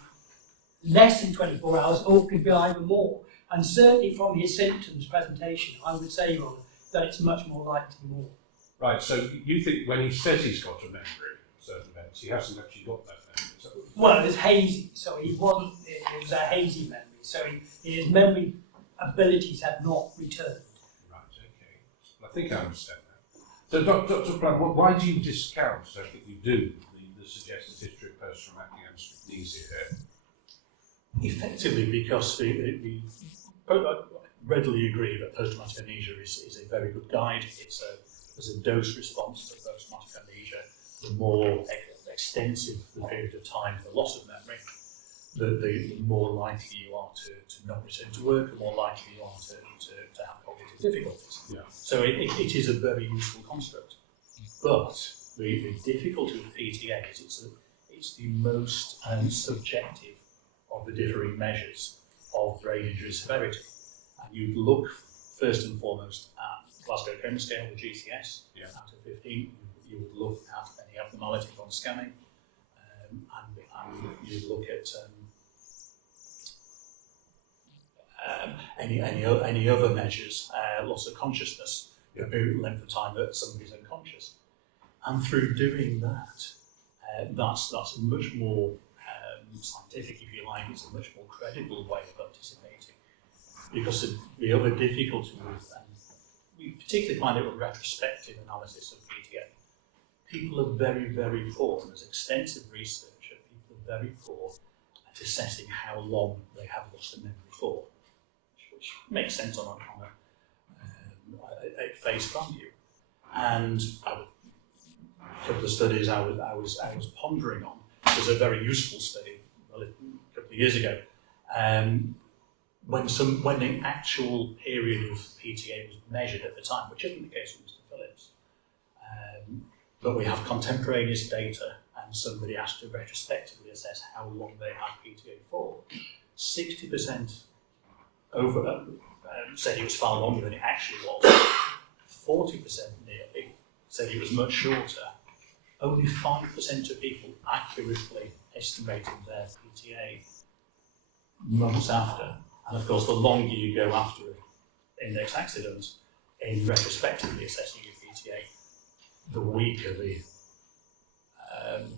less than 24 hours or it could be either more. And certainly from his symptoms presentation, I would say, Ron, that it's much more likely to be more. Right, so you think when he says he's got a memory of certain events, he hasn't actually got that memory? Is that what Well, it was hazy, so he wasn't, it was a hazy memory. So his memory abilities had not returned. Right, okay. I think I understand that. So, Dr. Plowman, why do you discount, I think you do, the suggested history of post-traumatic amnesia here? Effectively, because we readily agree that post-traumatic amnesia is a very good guide. There's a dose response to post-traumatic amnesia. The more extensive the period of time for loss of memory, the more likely you are to not return to work, the more likely you are to have cognitive difficulties. Yeah. So it is a very useful construct. But the difficulty with PTA is it's the most subjective of the differing measures of brain injury severity. And you look first and foremost at Glasgow Coma Scale, the GCS, out of 15. You would look at any abnormality on scanning, and you would look at any other measures, loss of consciousness, the length of time that somebody's unconscious. And through doing that, that's a much more scientific, if you like, it's a much more credible way of anticipating. Because the other difficulty with, and we particularly find it with retrospective analysis of PTA, people are very, very poor, and there's extensive research that people are very poor at assessing how long they have lost a memory for, which makes sense on a face value. And a couple of studies I was pondering on. There's a very useful study a couple of years ago, when the actual period of PTA was measured at the time, which isn't the case with Mr. Phillips. But we have contemporaneous data, and somebody asked to retrospectively assess how long they had PTA for. 60% said it was far longer than it actually was. 40% nearly said it was much shorter. Only 5% of people accurately estimated their PTA months after. And of course, the longer you go after an index accident in retrospectively assessing your PTA, the weaker the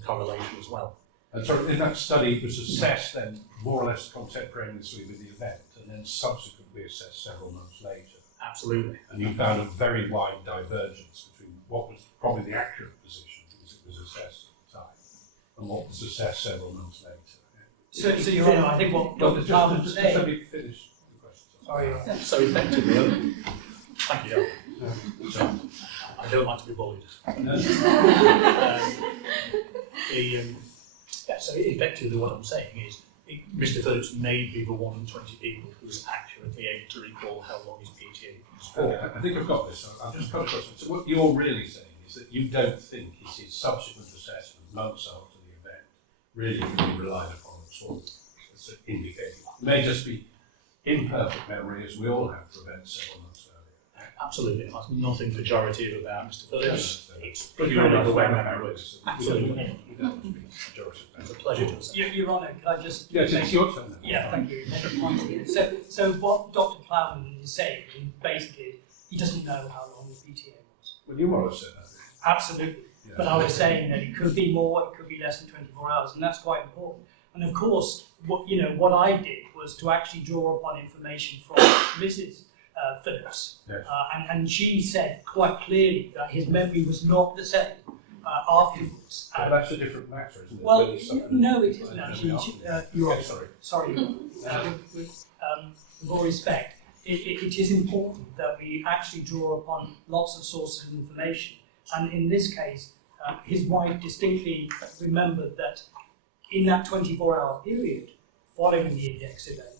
correlation as well. And so in that study, it was assessed then more or less contemporaneously with the event and then subsequently assessed several months later. Absolutely. And you found a very wide divergence between what was probably the accurate position because it was assessed at the time and what was assessed several months later. So Your Honour, I think what Dr. Plowman was just let saying. me finish the question. Sorry, Your Honour. So effectively, thank you, John. I don't like to be bullied. So effectively what I'm saying is Mr. Phillips may be the one in 20 people who's accurately able to recall how long his PTA was for. Okay, I think I've got this. I've just got a question. So what you're really saying is that you don't think his subsequent assessment, months after the event, really can be relied upon at all as indicating. It may just be imperfect memory, as we all have, for events several months earlier. Absolutely, that's nothing pejorative about Mr. Phillips. Yeah, It's purely the way memory works. Absolutely. It's a pleasure to say. Your Honour, can I just... Yes, it's your turn now. Yeah, thank you. Make a point here. So what Dr. Plowman is saying, basically, he doesn't know how long the PTA was. Well, you more have said that. Absolutely. Yeah. But I was saying that it could be more, it could be less than 24 hours, and that's quite important. And of course, what I did was to actually draw upon information from Mrs. Phillips. Yes. And she said quite clearly that his memory was not the same afterwards. But that's a different matter, isn't it? Well, Whether it's something no, that- it isn't actually. You're Okay, right. sorry. Sorry. With all respect, it is important that we actually draw upon lots of sources of information. And in this case, his wife distinctly remembered that in that 24-hour period following the index event,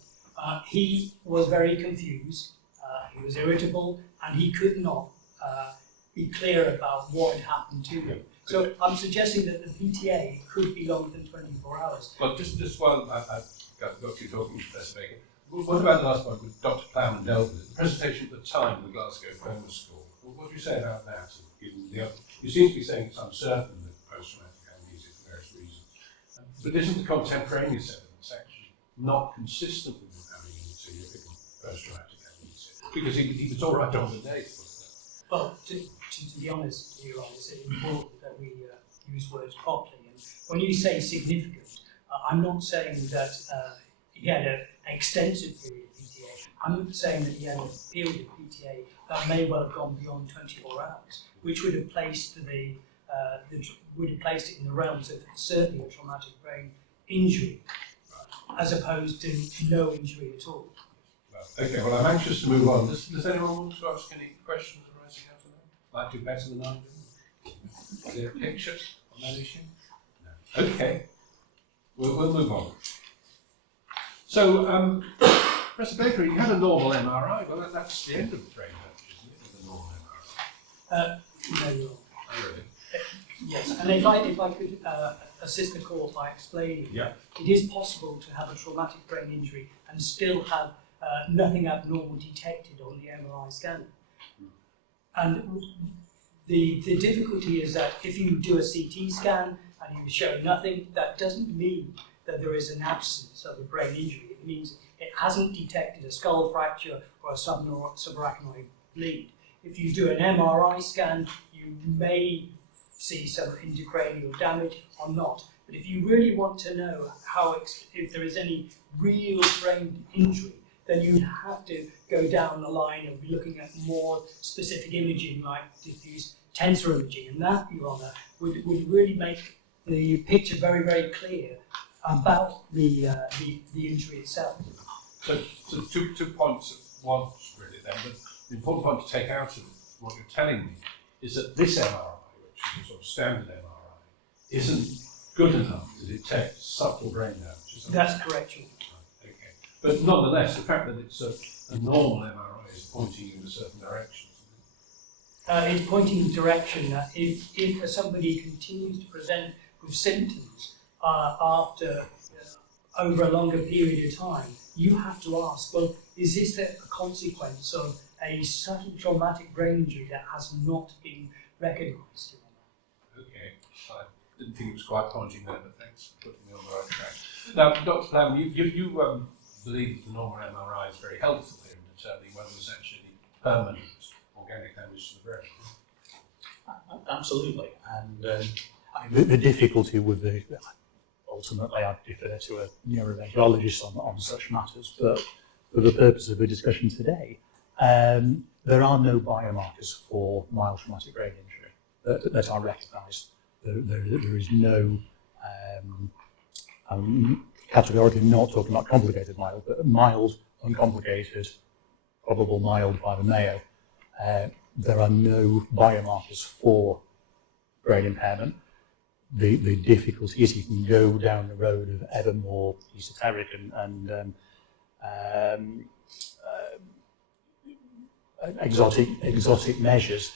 he was very confused, he was irritable, and he could not be clear about what had happened to him. So I'm suggesting that the PTA could be longer than 24 hours. Well, just while I've got you talking, Professor Baker, what about the last point with Dr. Plowman dealt with it? The presentation at the time of the Glasgow Grammar School, what do you say about that? You seem to be saying it's uncertain that post-traumatic amnesia for various reasons. But isn't the contemporaneous evidence actually not consistent with having significant post-traumatic amnesia? Because he was all right on the day. Well, to be honest, Your Honour, it's important that we use words properly. And when you say significant, I'm not saying that he had an extensive period of PTA. I'm saying that he had a period of PTA that may well have gone beyond 24 hours, which would have placed it in the realms of certainly a traumatic brain injury, as opposed to no injury at all. Well, okay, well, I'm anxious to move on. Does anyone want to ask any questions arising out of that? Like do better than I do? Is there a picture on that issue? No. Okay, we'll move on. So, Professor Baker, you had a normal MRI. Well, that's the end of the brain damage, isn't it? The normal MRI. No, Your Honour. Oh, really? Yes, and if I could assist the court by explaining, Yeah. it is possible to have a traumatic brain injury and still have nothing abnormal detected on the MRI scanner. And the difficulty is that if you do a CT scan and you show nothing, that doesn't mean that there is an absence of a brain injury. It means it hasn't detected a skull fracture or a subarachnoid bleed. If you do an MRI scan, you may see some intracranial damage or not. But if you really want to know if there is any real brain injury, then you'd have to go down the line of looking at more specific imaging like diffuse tensor imaging. And that, Your Honour, would really make the picture very, very clear about the injury itself. So two points at once, really, then. But the important point to take out of what you're telling me is that this MRI, which is a sort of standard MRI, isn't good enough to detect subtle brain damage. That's correct, Your Honour. Okay. But nonetheless, the fact that it's a normal MRI is pointing in a certain direction. It's pointing in the direction that if somebody continues to present with symptoms after over a longer period of time, you have to ask, well, is this a consequence of a subtle traumatic brain injury that has not been recognised? Okay. I didn't think it was quite pointing there, but thanks for putting me on the right track. Now, Dr. Plowman, you believe that the normal MRI is very helpful here in determining whether there's actually permanent organic damage to the brain. Absolutely, and the difficulty with ultimately I'd defer to a neuropsychologist on such matters, but for the purpose of the discussion today, there are no biomarkers for mild traumatic brain injury that are recognised. There is no, I'm categorically not talking about complicated mild, but mild, uncomplicated, probable mild by the Mayo. There are no biomarkers for brain impairment. the difficulty is you can go down the road of ever more esoteric and exotic measures.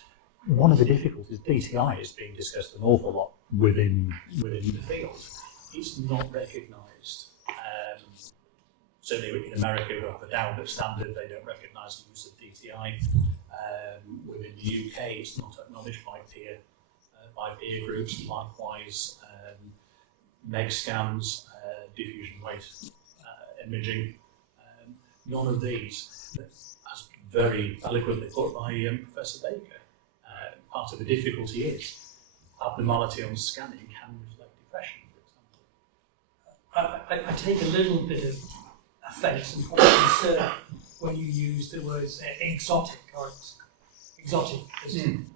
One of the difficulties, DTI is being discussed an awful lot within the field. It's not recognised. Certainly in America, who have a downward standard, they don't recognise the use of DTI. Within the UK, it's not acknowledged by peer groups. Likewise, MEG scans, diffusion weight imaging, none of these, as very eloquently put by Professor Baker, part of the difficulty is abnormality on scanning can reflect depression, for example. I take a little bit of offence and concern when you use the words exotic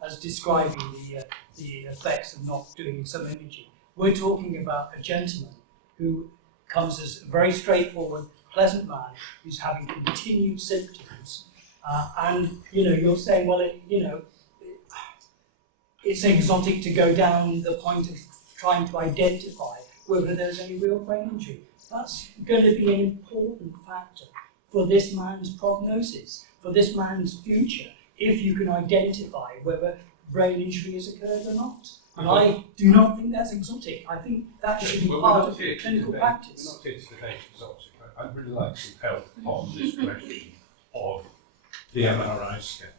as describing the effects of not doing some imaging. We're talking about a gentleman who comes as a very straightforward, pleasant man who's having continued symptoms, and you're saying, well, it's exotic to go down the point of trying to identify whether there's any real brain injury. That's going to be an important factor for this man's prognosis, for this man's future, if you can identify whether brain injury has occurred or not. And I do not think that's exotic. I think that should be part of clinical practice. We're not here to debate exotic. I'd really like some help on this question of the MRI scan.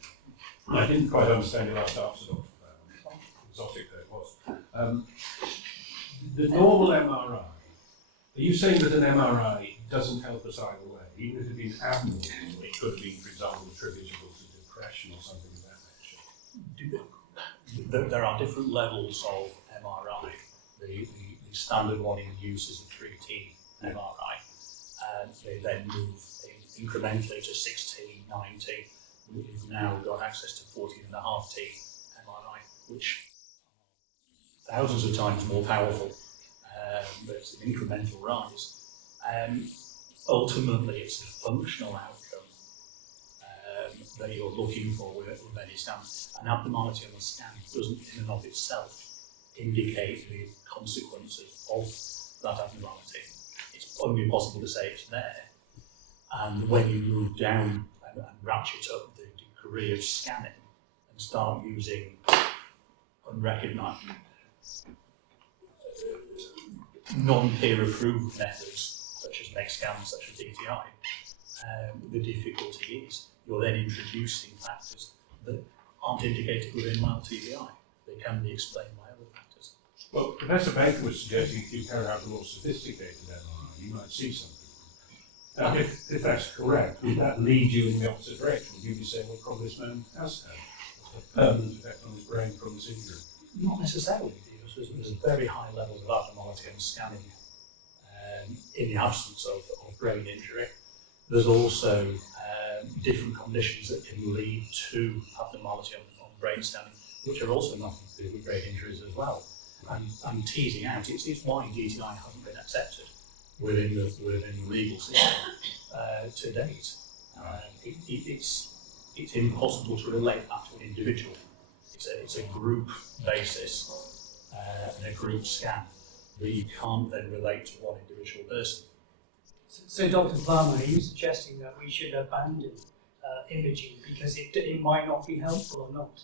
I didn't quite understand your last answer, Dr. Plowman. Exotic though it was. The normal MRI, are you saying that an MRI doesn't help us either way? Even if it had been abnormal, it could have been, for example, attributable to depression or something of that nature? There are different levels of MRI. The standard one in use is a 3T MRI. They then move incrementally to 6T, 9T. We've now got access to 14.5T MRI, which thousands of times more powerful, but it's an incremental rise. Ultimately, it's the functional outcome that you're looking for with any scan. An abnormality on the scan doesn't in and of itself indicate the consequences of that abnormality. It's only possible to say it's there. And when you move down and ratchet up the degree of scanning and start using unrecognised, non-peer approved methods, such as MEG scans, such as DTI, the difficulty is you're then introducing factors that aren't indicated within mild TBI. They can be explained by other factors. Well, Professor Baker was suggesting if you carry out a more sophisticated MRI, you might see something. Now, if that's correct, would that lead you in the opposite direction? Would you be saying, well, probably this man has had a permanent effect on his brain from this injury? Not necessarily, because there's very high levels of abnormality on scanning in the absence of brain injury. There's also different conditions that can lead to abnormality on brain scanning, which are also nothing to do with brain injuries as well. And I'm teasing out, it's why DTI hasn't been accepted within the legal system to date. It's impossible to relate that to an individual. It's a group basis and a group scan that you can't then relate to one individual person. So Dr. Plowman, are you suggesting that we should abandon imaging because it might not be helpful or not?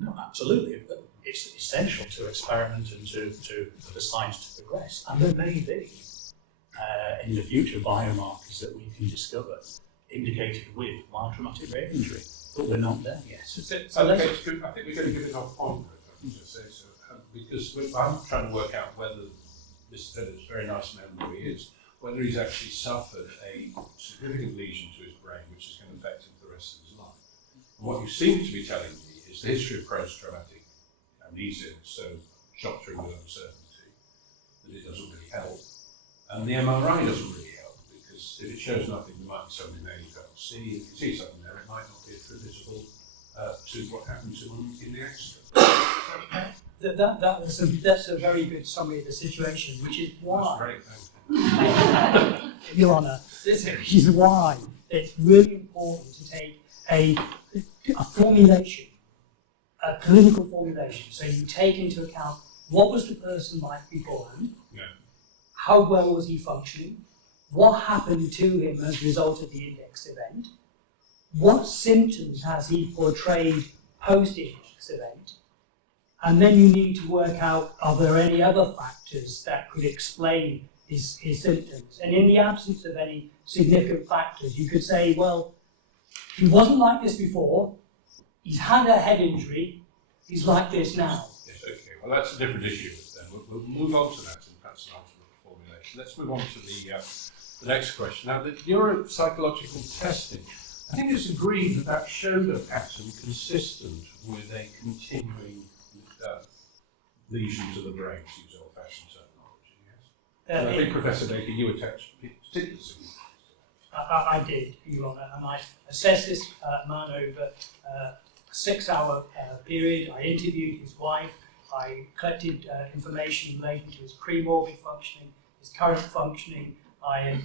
No, absolutely. It's essential to experiment and for the science to progress. And there may be, in the future, biomarkers that we can discover indicated with mild traumatic brain injury, but we're not there yet. Okay, I think we're going to give it our point, if I can just say so, because I'm trying to work out whether this Phillips, very nice man who he is, whether he's actually suffered a significant lesion to his brain, which is going to affect him for the rest of his life. And what you seem to be telling me is the history of post-traumatic amnesia is so shock-true with uncertainty that it doesn't really help. And the MRI doesn't really help, because if it shows nothing, there might be something there you can't see. If you see something there, it might not be attributable to what happened to him in the accident. That's a very good summary of the situation, which is why, That's great, thank you. Your Honour, this is why it's really important to take a formulation, a clinical formulation, so you take into account what was the person like beforehand? Yeah. How well was he functioning? What happened to him as a result of the index event? What symptoms has he portrayed post-index event? And then you need to work out, are there any other factors that could explain his symptoms? And in the absence of any significant factors, you could say, well, he wasn't like this before, he's had a head injury, he's like this now. Yes, okay. Well, that's a different issue then. We'll move on to that in perhaps an alternate formulation. Let's move on to the next question. Now, the neuropsychological testing, I think it's agreed that that showed a pattern consistent with a continuing lesion to the brain, to use old-fashioned terminology, yes? And I think, Professor Baker, you attached particular significance to that. I did, Your Honour, and I assessed this man over a 6-hour period. I interviewed his wife, I collected information relating to his pre-morbid functioning, his current functioning. I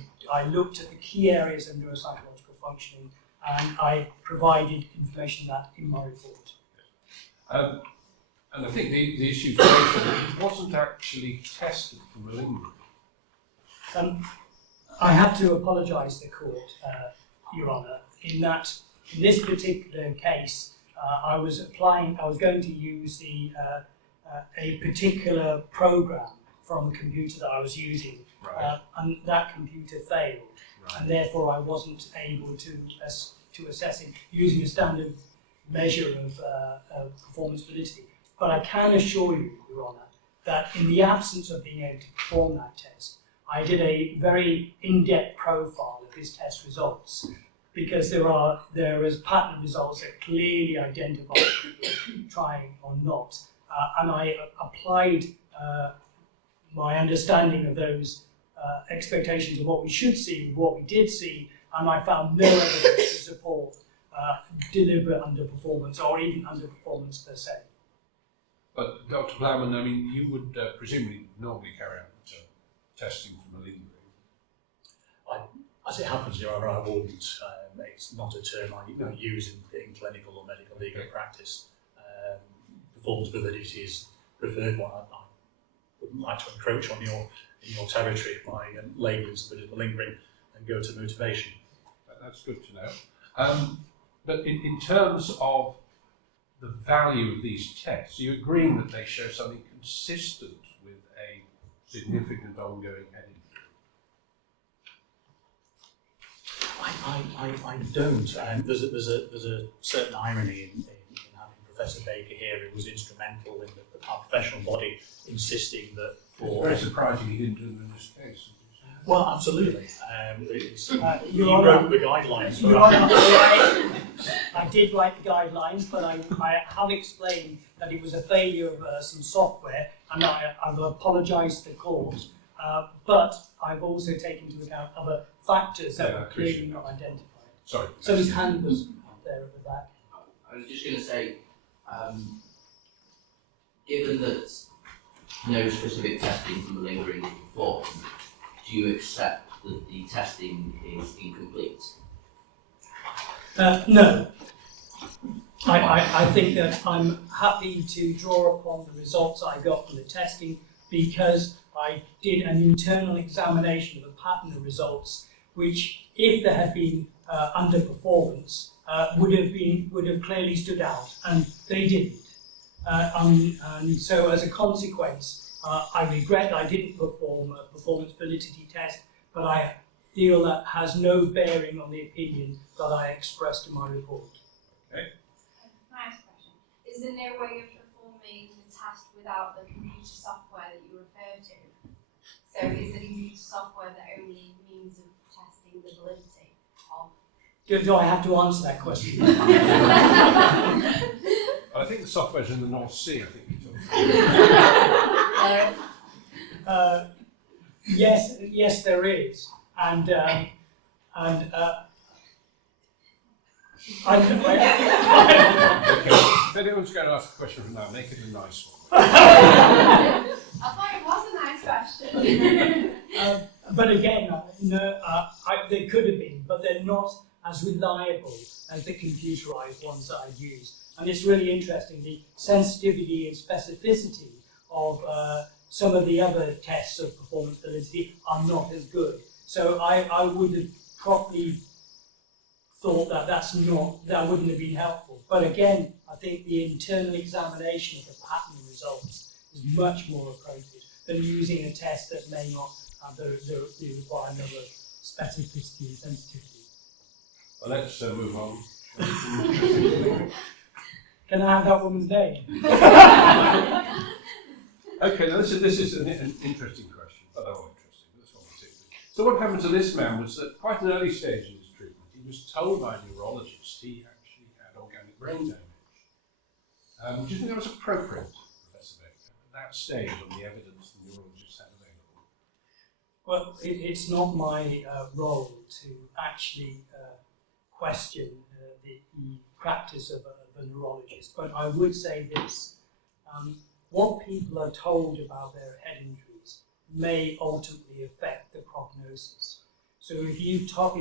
looked at the key areas of neuropsychological functioning, and I provided information that in my report. And I think the issue is that it wasn't actually tested for malingering. I had to apologise to the court, Your Honour, in that in this particular case, I was going to use a particular program from the computer that I was using, Right. and that computer failed, Right. and therefore I wasn't able to assess it using a standard measure of performance validity. But I can assure you, Your Honour, that in the absence of being able to perform that test, I did a very in-depth profile of his test results, because there is pattern results that clearly identify trying or not, and I applied my understanding of those expectations of what we should see, what we did see, and I found no evidence to support deliberate underperformance or even underperformance per se. But Dr. Plowman, I mean, you would presumably normally carry out testing for malingering. As it happens, Your Honour, I wouldn't. It's not a term I use in clinical or medical legal practice. Performance validity is preferred one. I wouldn't like to encroach on your territory by labelling somebody as malingering and go to motivation. That's good to know. But in terms of the value of these tests, are you agreeing that they show something consistent with a significant ongoing head injury? I don't. There's a certain irony in having Professor Baker here, who was instrumental in our professional body insisting that It's for... very surprising he didn't do them in this case. Well, absolutely. He Your wrote Honour, the guidelines. Your Honour, I did write the guidelines, but I have explained that it was a failure of some software, and I've apologised to the court. But I've also taken into account other factors that were clearly not identified. Sorry. So his hand was up there at the back. I was just going to say, given that no specific testing for malingering is performed, do you accept that the testing is incomplete? No. I think that I'm happy to draw upon the results I got from the testing, because I did an internal examination of the pattern of results, which, if there had been underperformance, would have clearly stood out, and they didn't. And so, as a consequence, I regret I didn't perform a performance validity test, but I feel that has no bearing on the opinion that I expressed in my report. Okay. Nice question. Is there no way of performing the test without the computer software that you refer to? So is the computer software the only means of testing the validity of... Do I have to answer that question? I think the software's in the North Sea, I think you told me. Yes, there is, and Okay. If anyone's going to ask a question from now, make it a nice one. I thought it was a nice question. But again, they could have been, but they're not as reliable as the computerized ones that I use. And it's really interesting, the sensitivity and specificity of some of the other tests of performance validity are not as good. So I would have probably thought that that wouldn't have been helpful. But again, I think the internal examination of the pattern results is much more appropriate than using a test that may not have the required level of specificity and sensitivity. Well, let's move on. Can I have that woman's name? Okay, now this is an interesting question, but they're all interesting. This one particularly. So what happened to this man was at quite an early stage in his treatment, he was told by a neurologist he actually had organic brain damage. Do you think that was appropriate, Professor Baker, at that stage on the evidence the neurologist had available? Well, it's not my role to actually question the practice of a neurologist, but I would say this. What people are told about their head injuries may ultimately affect the prognosis. So if you're told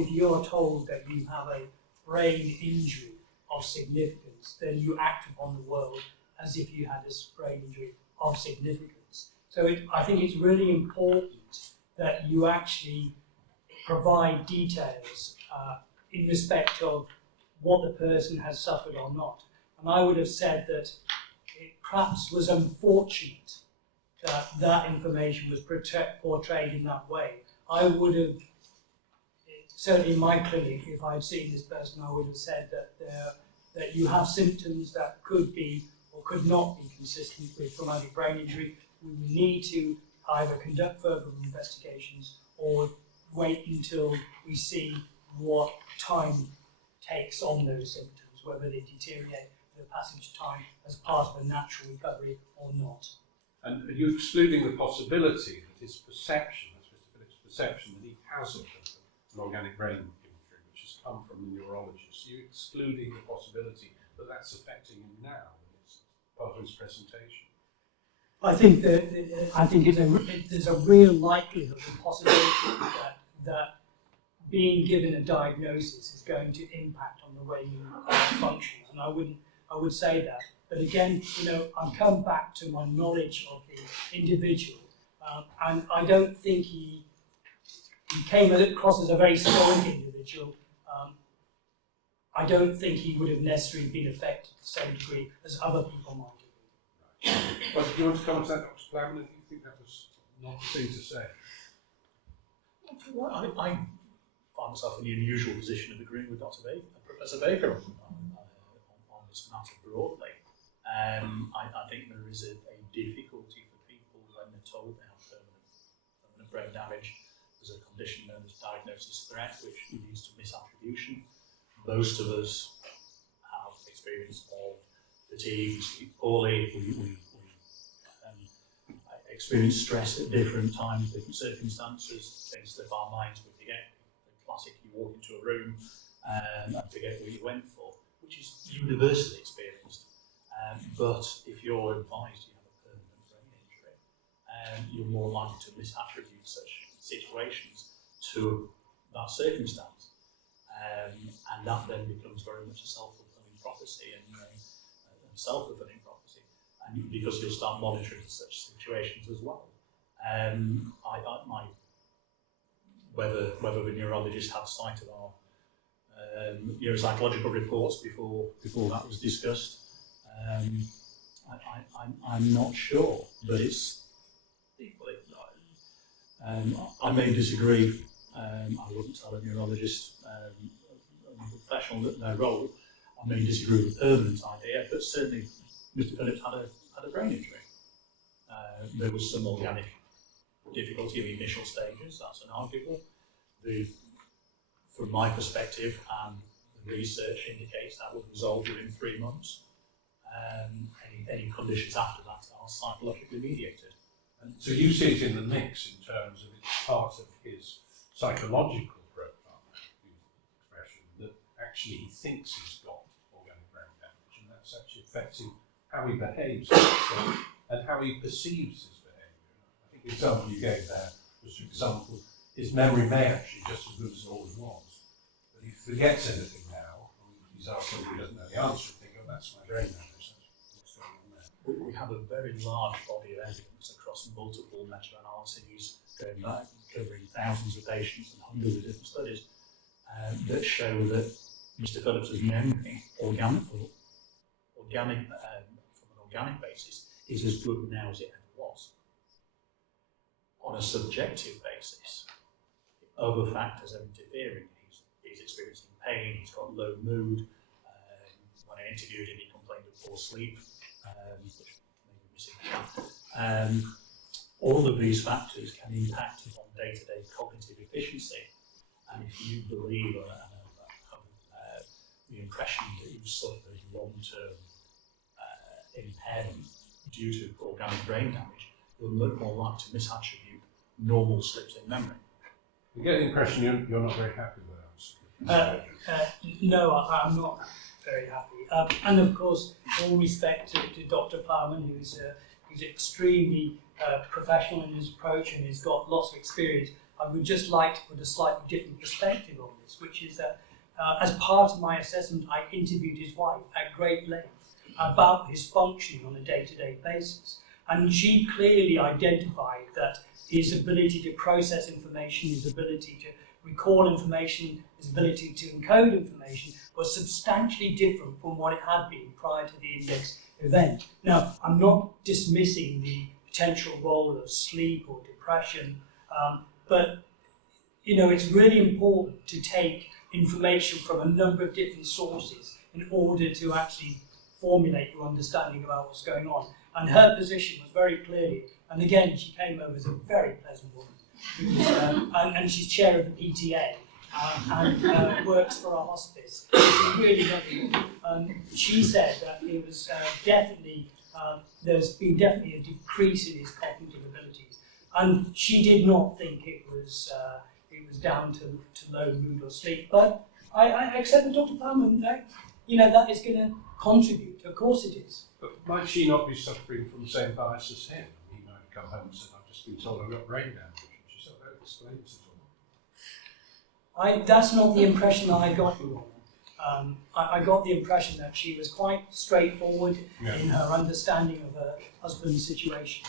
that you have a brain injury of significance, then you act upon the world as if you had a brain injury of significance. So I think it's really important that you actually provide details in respect of what the person has suffered or not. And I would have said that it perhaps was unfortunate that that information was portrayed in that way. I would have, certainly in my clinic, if I'd seen this person, I would have said that you have symptoms that could be or could not be consistent with traumatic brain injury. We will need to either conduct further investigations or wait until we see what time takes on those symptoms, whether they deteriorate the passage time as part of a natural recovery or not. And are you excluding the possibility that his perception, that's Mr. Phillips' perception, that he has an organic brain injury, which has come from the neurologist, are you excluding the possibility that that's affecting him now, and it's part of his presentation? I think there's a real likelihood and possibility that being given a diagnosis is going to impact on the way you function, and I would say that. But again, I come back to my knowledge of the individual, and I don't think he came across as a very stoic individual. I don't think he would have necessarily been affected to the same degree as other people might have been. But do you want to comment on that, Dr. Plowman? Do you think that was not the thing to say? Well, I find myself in the unusual position of agreeing with Professor Baker on this matter broadly. I think there is a difficulty for people when they're told they have permanent brain damage. There's a condition known as diagnosis threat, which leads to misattribution. Most of us have experience of fatigue, sleep poorly, we experience stress at different times, different circumstances, things slip our minds, we forget. The classic, you walk into a room and forget what you went for, which is universally experienced. But if you're advised you have a permanent brain injury, you're more likely to misattribute such situations to that circumstance. And that then becomes very much a self-fulfilling prophecy and self-fulfilling prophecy. And because you'll start monitoring such situations as well. Whether the neurologist had sight of our neuropsychological reports before that was discussed, I'm not sure, but it's equally. I may disagree. I wouldn't tell a neurologist, a professional that no role. I may disagree with the permanent idea, but certainly Mr. Phillips had a brain injury. There was some organic difficulty in the initial stages. That's unarguable. From my perspective, the research indicates that would resolve within 3 months. Any conditions after that are psychologically mediated. And so you see it in the mix in terms of it's part of his psychological profile, expression, that actually he thinks he's got organic brain damage, and that's actually affecting how he behaves and how he perceives his behaviour. I think the example you gave there was, for example, his memory may actually be just as good as it always was, but he forgets anything now. He's asked somebody who doesn't know the answer, and think, oh, that's my brain damage. That's what's going on there. we have a very large body of evidence across multiple meta-analyses going back, covering thousands of patients and hundreds of different studies that show that Mr. Phillips's memory, from an organic basis, is as good now as it ever was. On a subjective basis, other factors are interfering. He's experiencing pain, he's got low mood. When I interviewed him, he complained of poor sleep, which maybe missing. All of these factors can impact on day-to-day cognitive efficiency. And if you believe or have the impression that you've suffered long-term impairment due to organic brain damage, you're much more likely to misattribute normal slips in memory. You get the impression you're not very happy with that. No, I'm not very happy. And of course, all respect to Dr. Plowman, who's extremely professional in his approach and has got lots of experience. I would just like to put a slightly different perspective on this, which is that as part of my assessment, I interviewed his wife at great length about his functioning on a day-to-day basis. And she clearly identified that his ability to process information, his ability to recall information, his ability to encode information was substantially different from what it had been prior to the index event. Now, I'm not dismissing the potential role of sleep or depression, but it's really important to take information from a number of different sources in order to actually formulate your understanding about what's going on. And her position was very clearly, and again, she came over as a very pleasant woman, and she's chair of the PTA and works for a hospice. She's really lovely. She said that it was definitely, there's been definitely a decrease in his cognitive abilities, and she did not think it was down to low mood or sleep. But I accept that Dr. Plowman, that is going to contribute. Of course it is. But might she not be suffering from the same bias as him? He might have come home and said, I've just been told I've got brain damage. She said, that explains it all. That's not the impression that I got, Your Honour. I got the impression that she was quite straightforward in her understanding of her husband's situation.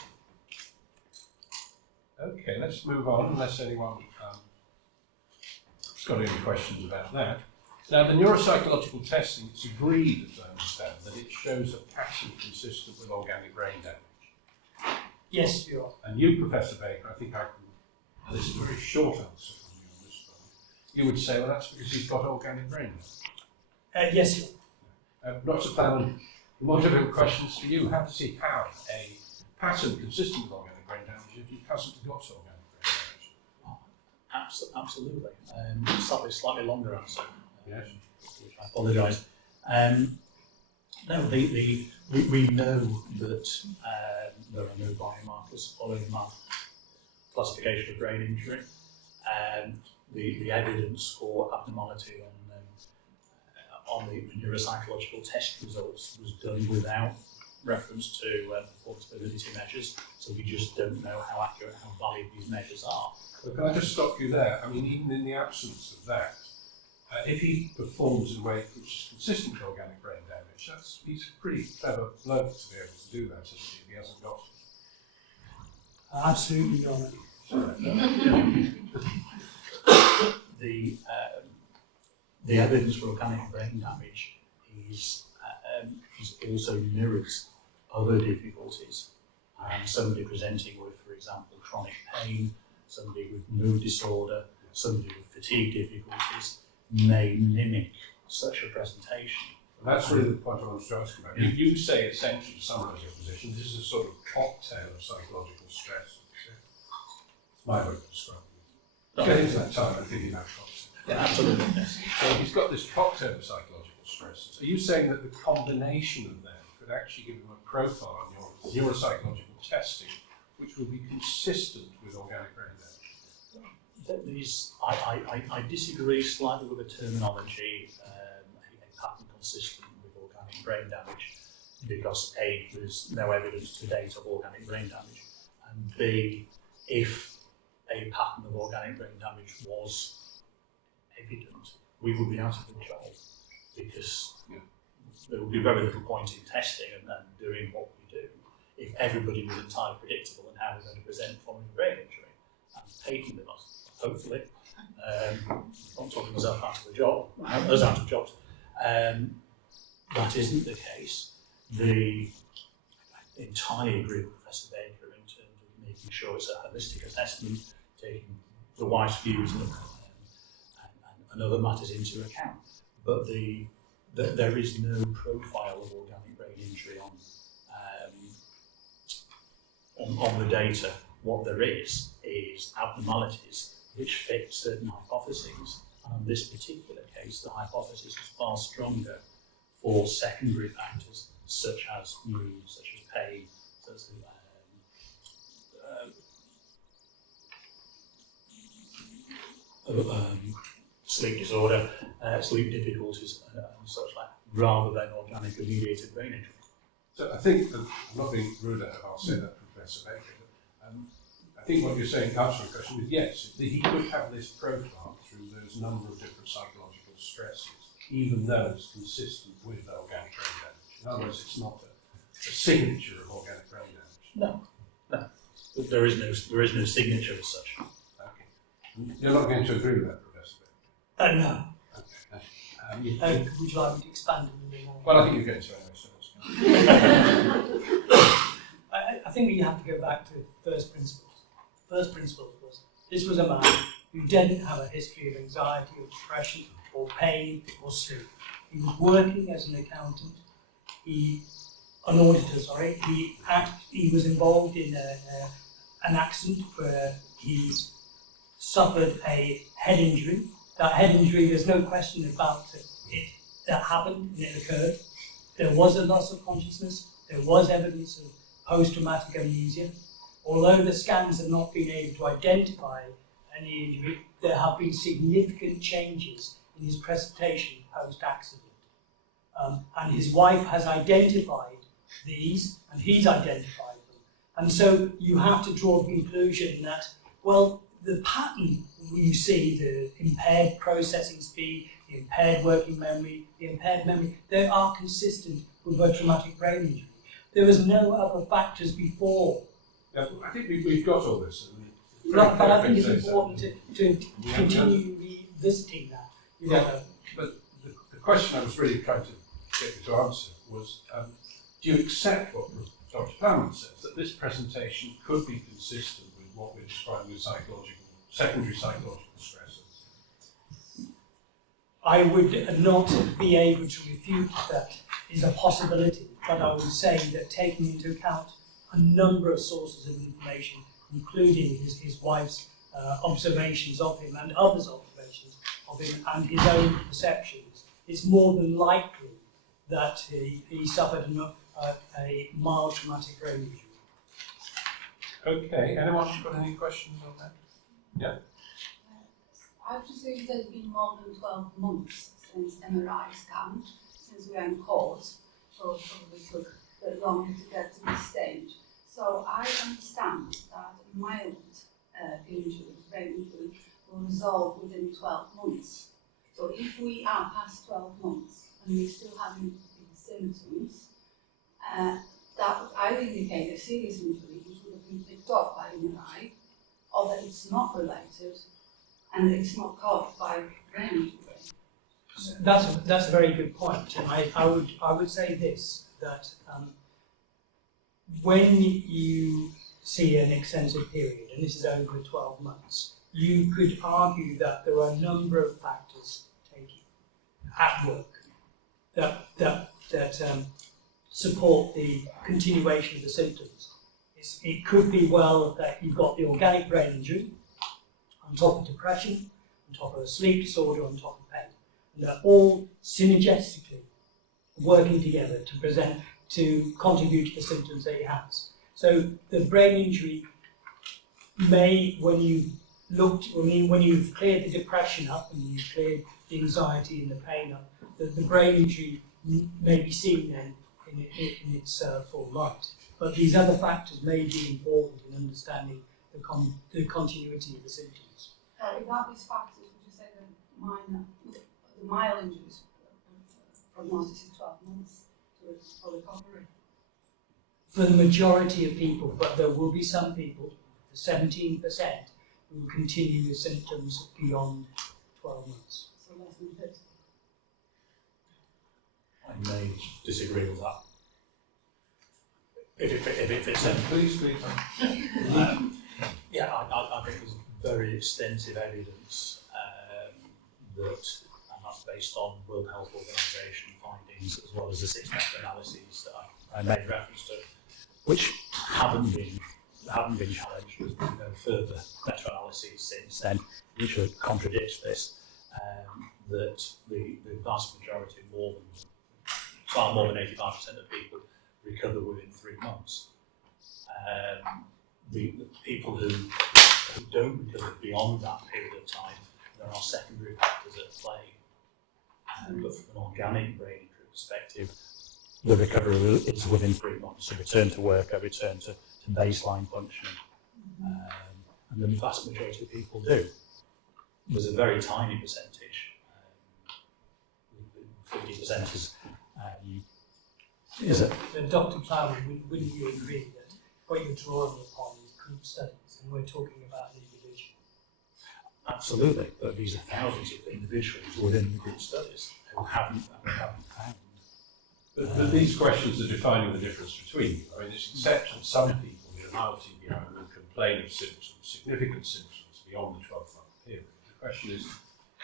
Okay, let's move on, unless anyone has got any questions about that. Now, the neuropsychological testing, it's agreed, as I understand, that it shows a pattern consistent with organic brain damage. Yes, Your Honour. And you, Professor Baker, I think I can, this is a very short answer from you on this one. You would say, well, that's because he's got organic brain damage. Yes, Your Honour. Dr. Plowman, more difficult questions for you. How does he have a pattern consistent with organic brain damage if he hasn't got organic brain damage? Absolutely. Slightly longer answer. Yes. Which I apologise. No, we know that there are no biomarkers following that classification of brain injury. The evidence for abnormality on the neuropsychological test results was done without reference to performance validity measures, so we just don't know how accurate, how valid these measures are. But can I just stop you there? I mean, even in the absence of that, if he performs in a way which is consistent with organic brain damage, he's a pretty clever bloke to be able to do that, isn't he, if he hasn't got it? Absolutely, Your Honour. The evidence for organic brain damage is also mirrors other difficulties. Somebody presenting with, for example, chronic pain, somebody with mood disorder, somebody with fatigue difficulties may mimic such a presentation. And that's really the point I was asking about. If you say, essentially, to summarise your position, this is a sort of cocktail of psychological stress. It's my way of describing it. Get into that time and thinking about cocktail. Yeah, absolutely. Yes. So he's got this cocktail of psychological stresses. Are you saying that the combination of them could actually give him a profile on your neuropsychological testing which would be consistent with organic brain damage? I disagree slightly with the terminology, a pattern consistent with organic brain damage, because A, there's no evidence to date of organic brain damage, and B, if a pattern of organic brain damage was evident, we would be out of the job, because there would be very little point in testing and then doing what we do. if everybody was entirely predictable in how we're going to present following a brain injury, and patently not, hopefully, not talking myself out of a job, us out of jobs, that isn't the case. I entirely agree with Professor Baker in terms of making sure it's a holistic assessment, taking the wife's views and other matters into account. But there is no profile of organic brain injury on the data. What there is abnormalities which fit certain hypotheses. And in this particular case, the hypothesis is far stronger for secondary factors such as mood, such as pain, such as sleep disorder, sleep difficulties, and such like, rather than organic mediated brain injury. So I think, I'm not being rude, I'll say that, Professor Baker, but I think what you're saying, answering the question, is yes, he could have this profile through those number of different psychological stresses, even though it's consistent with organic brain damage. In other words, it's not a signature of organic brain damage. No. There is no signature as such. Okay. You're not going to agree with that, Professor Baker? No. Okay. Would you like me to expand a little more? Well, I think you're going to anyway, so that's I think we have to go back to first principles. First principles was, this was a man who didn't have a history of anxiety or depression or pain or sleep. He was working as an accountant, an auditor, sorry. He was involved in an accident where he suffered a head injury. That head injury, there's no question about it. That happened and it occurred. There was a loss of consciousness. There was evidence of post-traumatic amnesia. Although the scans have not been able to identify any injury, there have been significant changes in his presentation post-accident. And his wife has identified these, and he's identified them. And so you have to draw a conclusion that, well, the pattern you see, the impaired processing speed, the impaired working memory, they are consistent with a traumatic brain injury. There was no other factors before. I think we've got all this. But I think it's important to continue revisiting that. Yeah, but the question I was really trying to get you to answer was, do you accept what Dr. Plowman says, that this presentation could be consistent with what we're describing as secondary psychological stresses? I would not be able to refute that is a possibility, but I would say that taking into account a number of sources of information, including his wife's observations of him and others' observations of him and his own perceptions, it's more than likely that he suffered a mild traumatic brain injury. Okay, anyone got any questions on that? Yeah. I presume there's been more than 12 months since MRI scan, since we were in court, so it probably took a bit longer to get to this stage. So I understand that mild injury, brain injury, will resolve within 12 months. So if we are past 12 months and we're still having these symptoms, that would either indicate a serious injury which would have been picked up by MRI, or that it's not related and it's not caused by brain injury. That's a very good point, and I would say this, that when you see an extensive period, and this is over 12 months, you could argue that there are a number of factors taken at work that support the continuation of the symptoms. It could be, well, that you've got the organic brain injury, on top of depression, on top of a sleep disorder, on top of pain. And they're all synergistically working together to contribute to the symptoms that he has. So the brain injury may, when you've cleared the depression up and you've cleared the anxiety and the pain up, the brain injury may be seen then in its full light. But these other factors may be important in understanding the continuity of the symptoms. Without these factors, would you say that the mild injuries prognosis is 12 months for recovery? for the majority of people, but there will be some people, 17%, who will continue with symptoms beyond 12 months. So less than 50. I may disagree with that. If it fits in. Please. Yeah, I think there's very extensive evidence that, and that's based on World Health Organization findings as well as the 6 meta-analyses that I made reference to, which haven't been challenged with further meta-analyses since then, which contradicts this. That the vast majority, far more than 85% of people recover within 3 months. The people who don't recover beyond that period of time, there are secondary factors at play. But from an organic brain injury perspective, the recovery is within 3 months. So return to work, a return to baseline functioning. And the vast majority of people do. There's a very tiny percentage, 50% is it? Dr. Plowman, wouldn't you agree that what you're drawing upon is group studies, and we're talking about the individual? Absolutely, but these are thousands of individuals within the group studies who haven't found. But these questions are defining the difference between them. I mean, it's accepted that some people with a mild TBI will complain of symptoms, significant symptoms, beyond the 12-month period. The question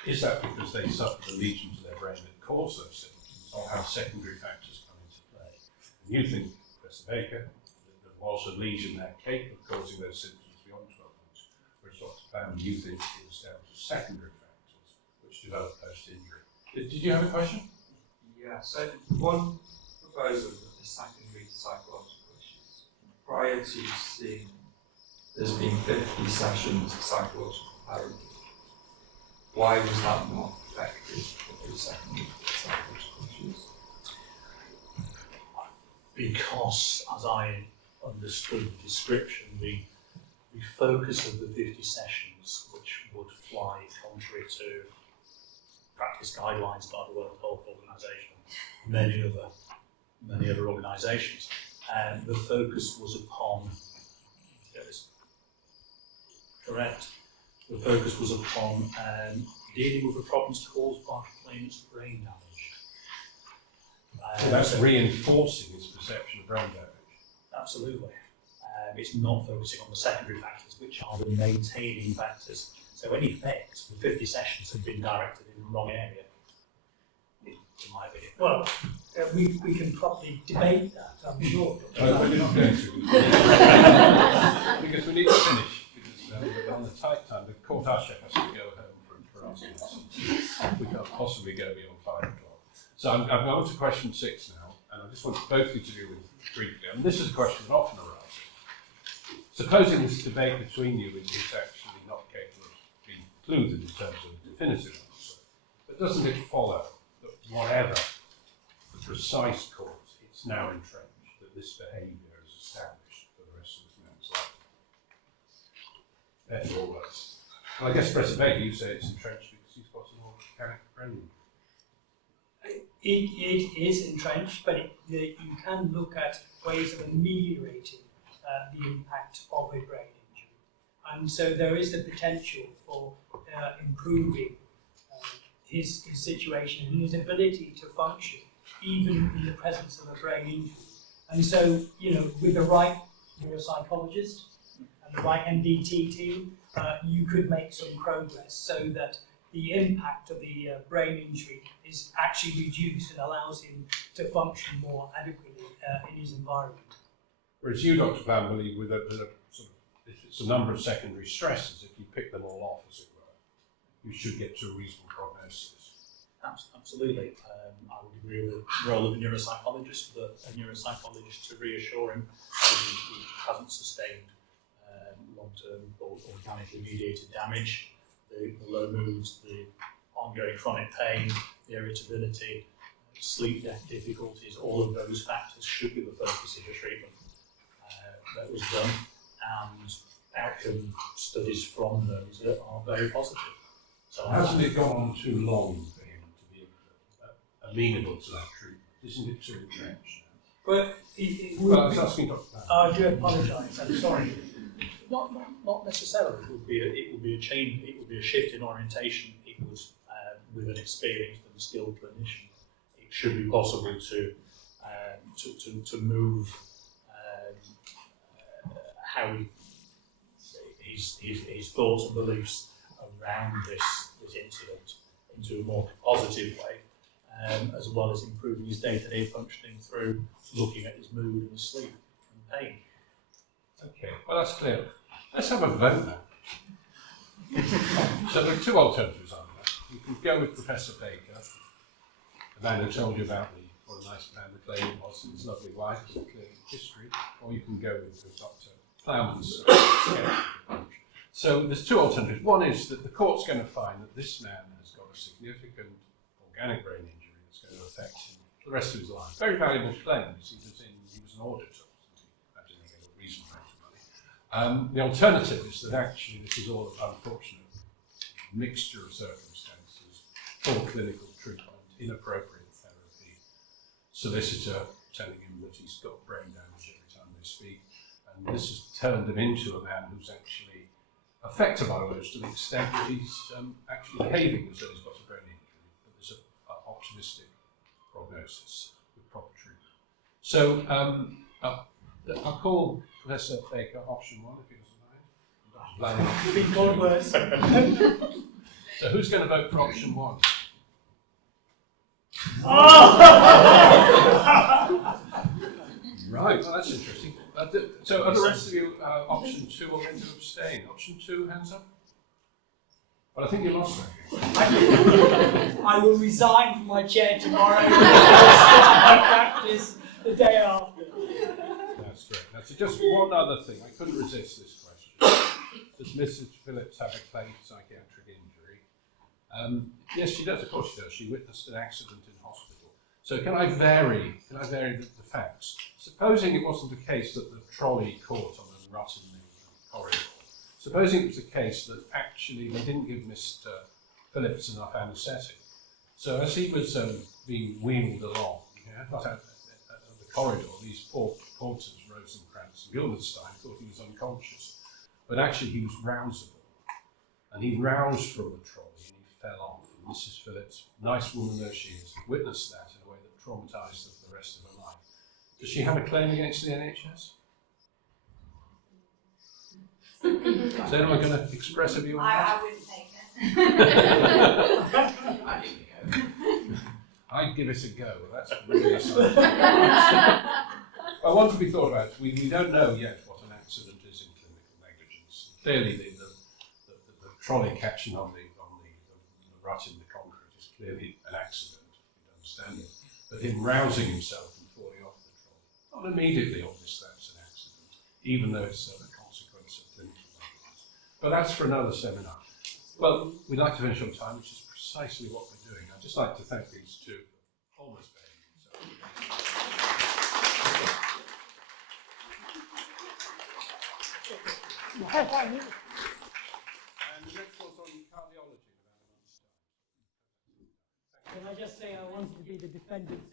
is that because they suffer the lesions of their brain that cause those symptoms, or have secondary factors come into play? And you think, Professor Baker, that there was a lesion there capable of causing those symptoms beyond 12 months, whereas Dr. Plowman, you think it was down to secondary factors which develop post-injury. Did you have a question? Yeah, so one proposal of the secondary psychological issues. Prior to seeing there's been 50 sessions of psychological therapy, why was that not effective for the secondary psychological issues? Because, as I understood the description, the focus of the 50 sessions, which would fly contrary to practice guidelines by the World Health Organization, many other organisations, the focus was upon, correct, the focus was upon dealing with the problems caused by the claimant's brain damage. So that's reinforcing his perception of brain damage. Absolutely. It's not focusing on the secondary factors, which are the maintaining factors. So in effect, the 50 sessions have been directed in the wrong area, in my opinion. Well, we can probably debate that, I'm sure. We're not going to. Because we need to finish. Because we're on the tight time. The court usher has to go home for us. We can't possibly go beyond 5 o'clock. So I'm going to question 6 now, and I just want both of you to deal with it briefly. And this is a question that often arises. Supposing this debate between you is actually not capable of being concluded in terms of a definitive answer, but doesn't it follow that whatever the precise cause, it's now entrenched, that this behaviour is established for the rest of this man's life? That's all that. Well, I guess, Professor Baker, you say it's entrenched because he's got some organic brain injury. It is entrenched, but you can look at ways of ameliorating the impact of a brain injury. And so there is the potential for improving his situation and his ability to function even in the presence of a brain injury. And so, with the right neuropsychologist and the right MDT team, you could make some progress so that the impact of the brain injury is actually reduced and allows him to function more adequately in his environment. Whereas you, Dr. Van, believe with a sort of, if it's a number of secondary stresses, if you pick them all off, as it were, you should get to a reasonable prognosis. Absolutely. I would agree with the role of a neuropsychologist, but a neuropsychologist to reassure him that he hasn't sustained long-term or organically mediated damage, the low moods, the ongoing chronic pain, the irritability, sleep difficulties, all of those factors should be the focus of the treatment. That was done, and outcome studies from those are very positive. So hasn't it gone on too long for him to be amenable to that treatment? Isn't it too entrenched But it Well, I would was be, asking Dr. Plowman. I do apologise, I'm sorry. not necessarily. It would be a change. It would be a shift in orientation. It would, with an experienced and skilled clinician, it should be possible to move how his thoughts and beliefs around this incident into a more positive way, as well as improving his day-to-day functioning through looking at his mood and his sleep and pain. Okay, well that's clear. Let's have a vote now. So there are two alternatives on that. You can go with Professor Baker, the man who told you about what a nice man the claimant was and his lovely wife with a clear history, or you can go with Dr. Plowman's approach. So there's two alternatives. One is that the court's going to find that this man has got a significant organic brain injury that's going to affect him for the rest of his life. Very valuable claims. He was an auditor. That didn't get a reasonable amount of money. The alternative is that actually this is all an unfortunate mixture of circumstances, poor clinical treatment, inappropriate therapy, solicitor telling him that he's got brain damage every time they speak, and this has turned him into a man who's actually affected by all those to the extent that he's actually behaving as though he's got a brain injury, but there's an optimistic prognosis with proper treatment. So I'll call Professor Baker option one, if he doesn't mind. Been called worse. So who's going to vote for option one? Right, well that's interesting. So are the rest of you option two are going to abstain? Option two, hands up? Well, I think you lost that. I will resign from my chair tomorrow and start my practice the day after. That's great. Now, so just one other thing. I couldn't resist this question. Does Mrs. Phillips have a claim for psychiatric injury? Yes, she does. Of course she does. She witnessed an accident in hospital. So can I vary the facts? Supposing it wasn't the case that the trolley caught on a rut in the corridor. Supposing it was the case that actually they didn't give Mr. Phillips enough anaesthetic. So as he was being wheeled along, not out the corridor, these poor porters, Rosencrantz and Gildenstein, thought he was unconscious. But actually he was rousable. And he roused from the trolley and he fell off. And Mrs. Phillips, nice woman though she is, witnessed that in a way that traumatised her for the rest of her life. Does she have a claim against the NHS? Is anyone going to express a view on that? I wouldn't take it. I think we go. I'd give it a go. That's really something. Well, one to be thought about. We don't know yet what an accident is in clinical negligence. Clearly, the trolley catching on the rut in the concrete is clearly an accident. We understand it. But him rousing himself and falling off the trolley, not immediately obvious that's an accident, even though it's a consequence of clinical negligence. But that's for another seminar. Well, we'd like to finish on time, which is precisely what we're doing. I'd just like to thank these two for almost behaving themselves. And the next one's on cardiology in about a month's time. Can I just say I wanted to be the defendant's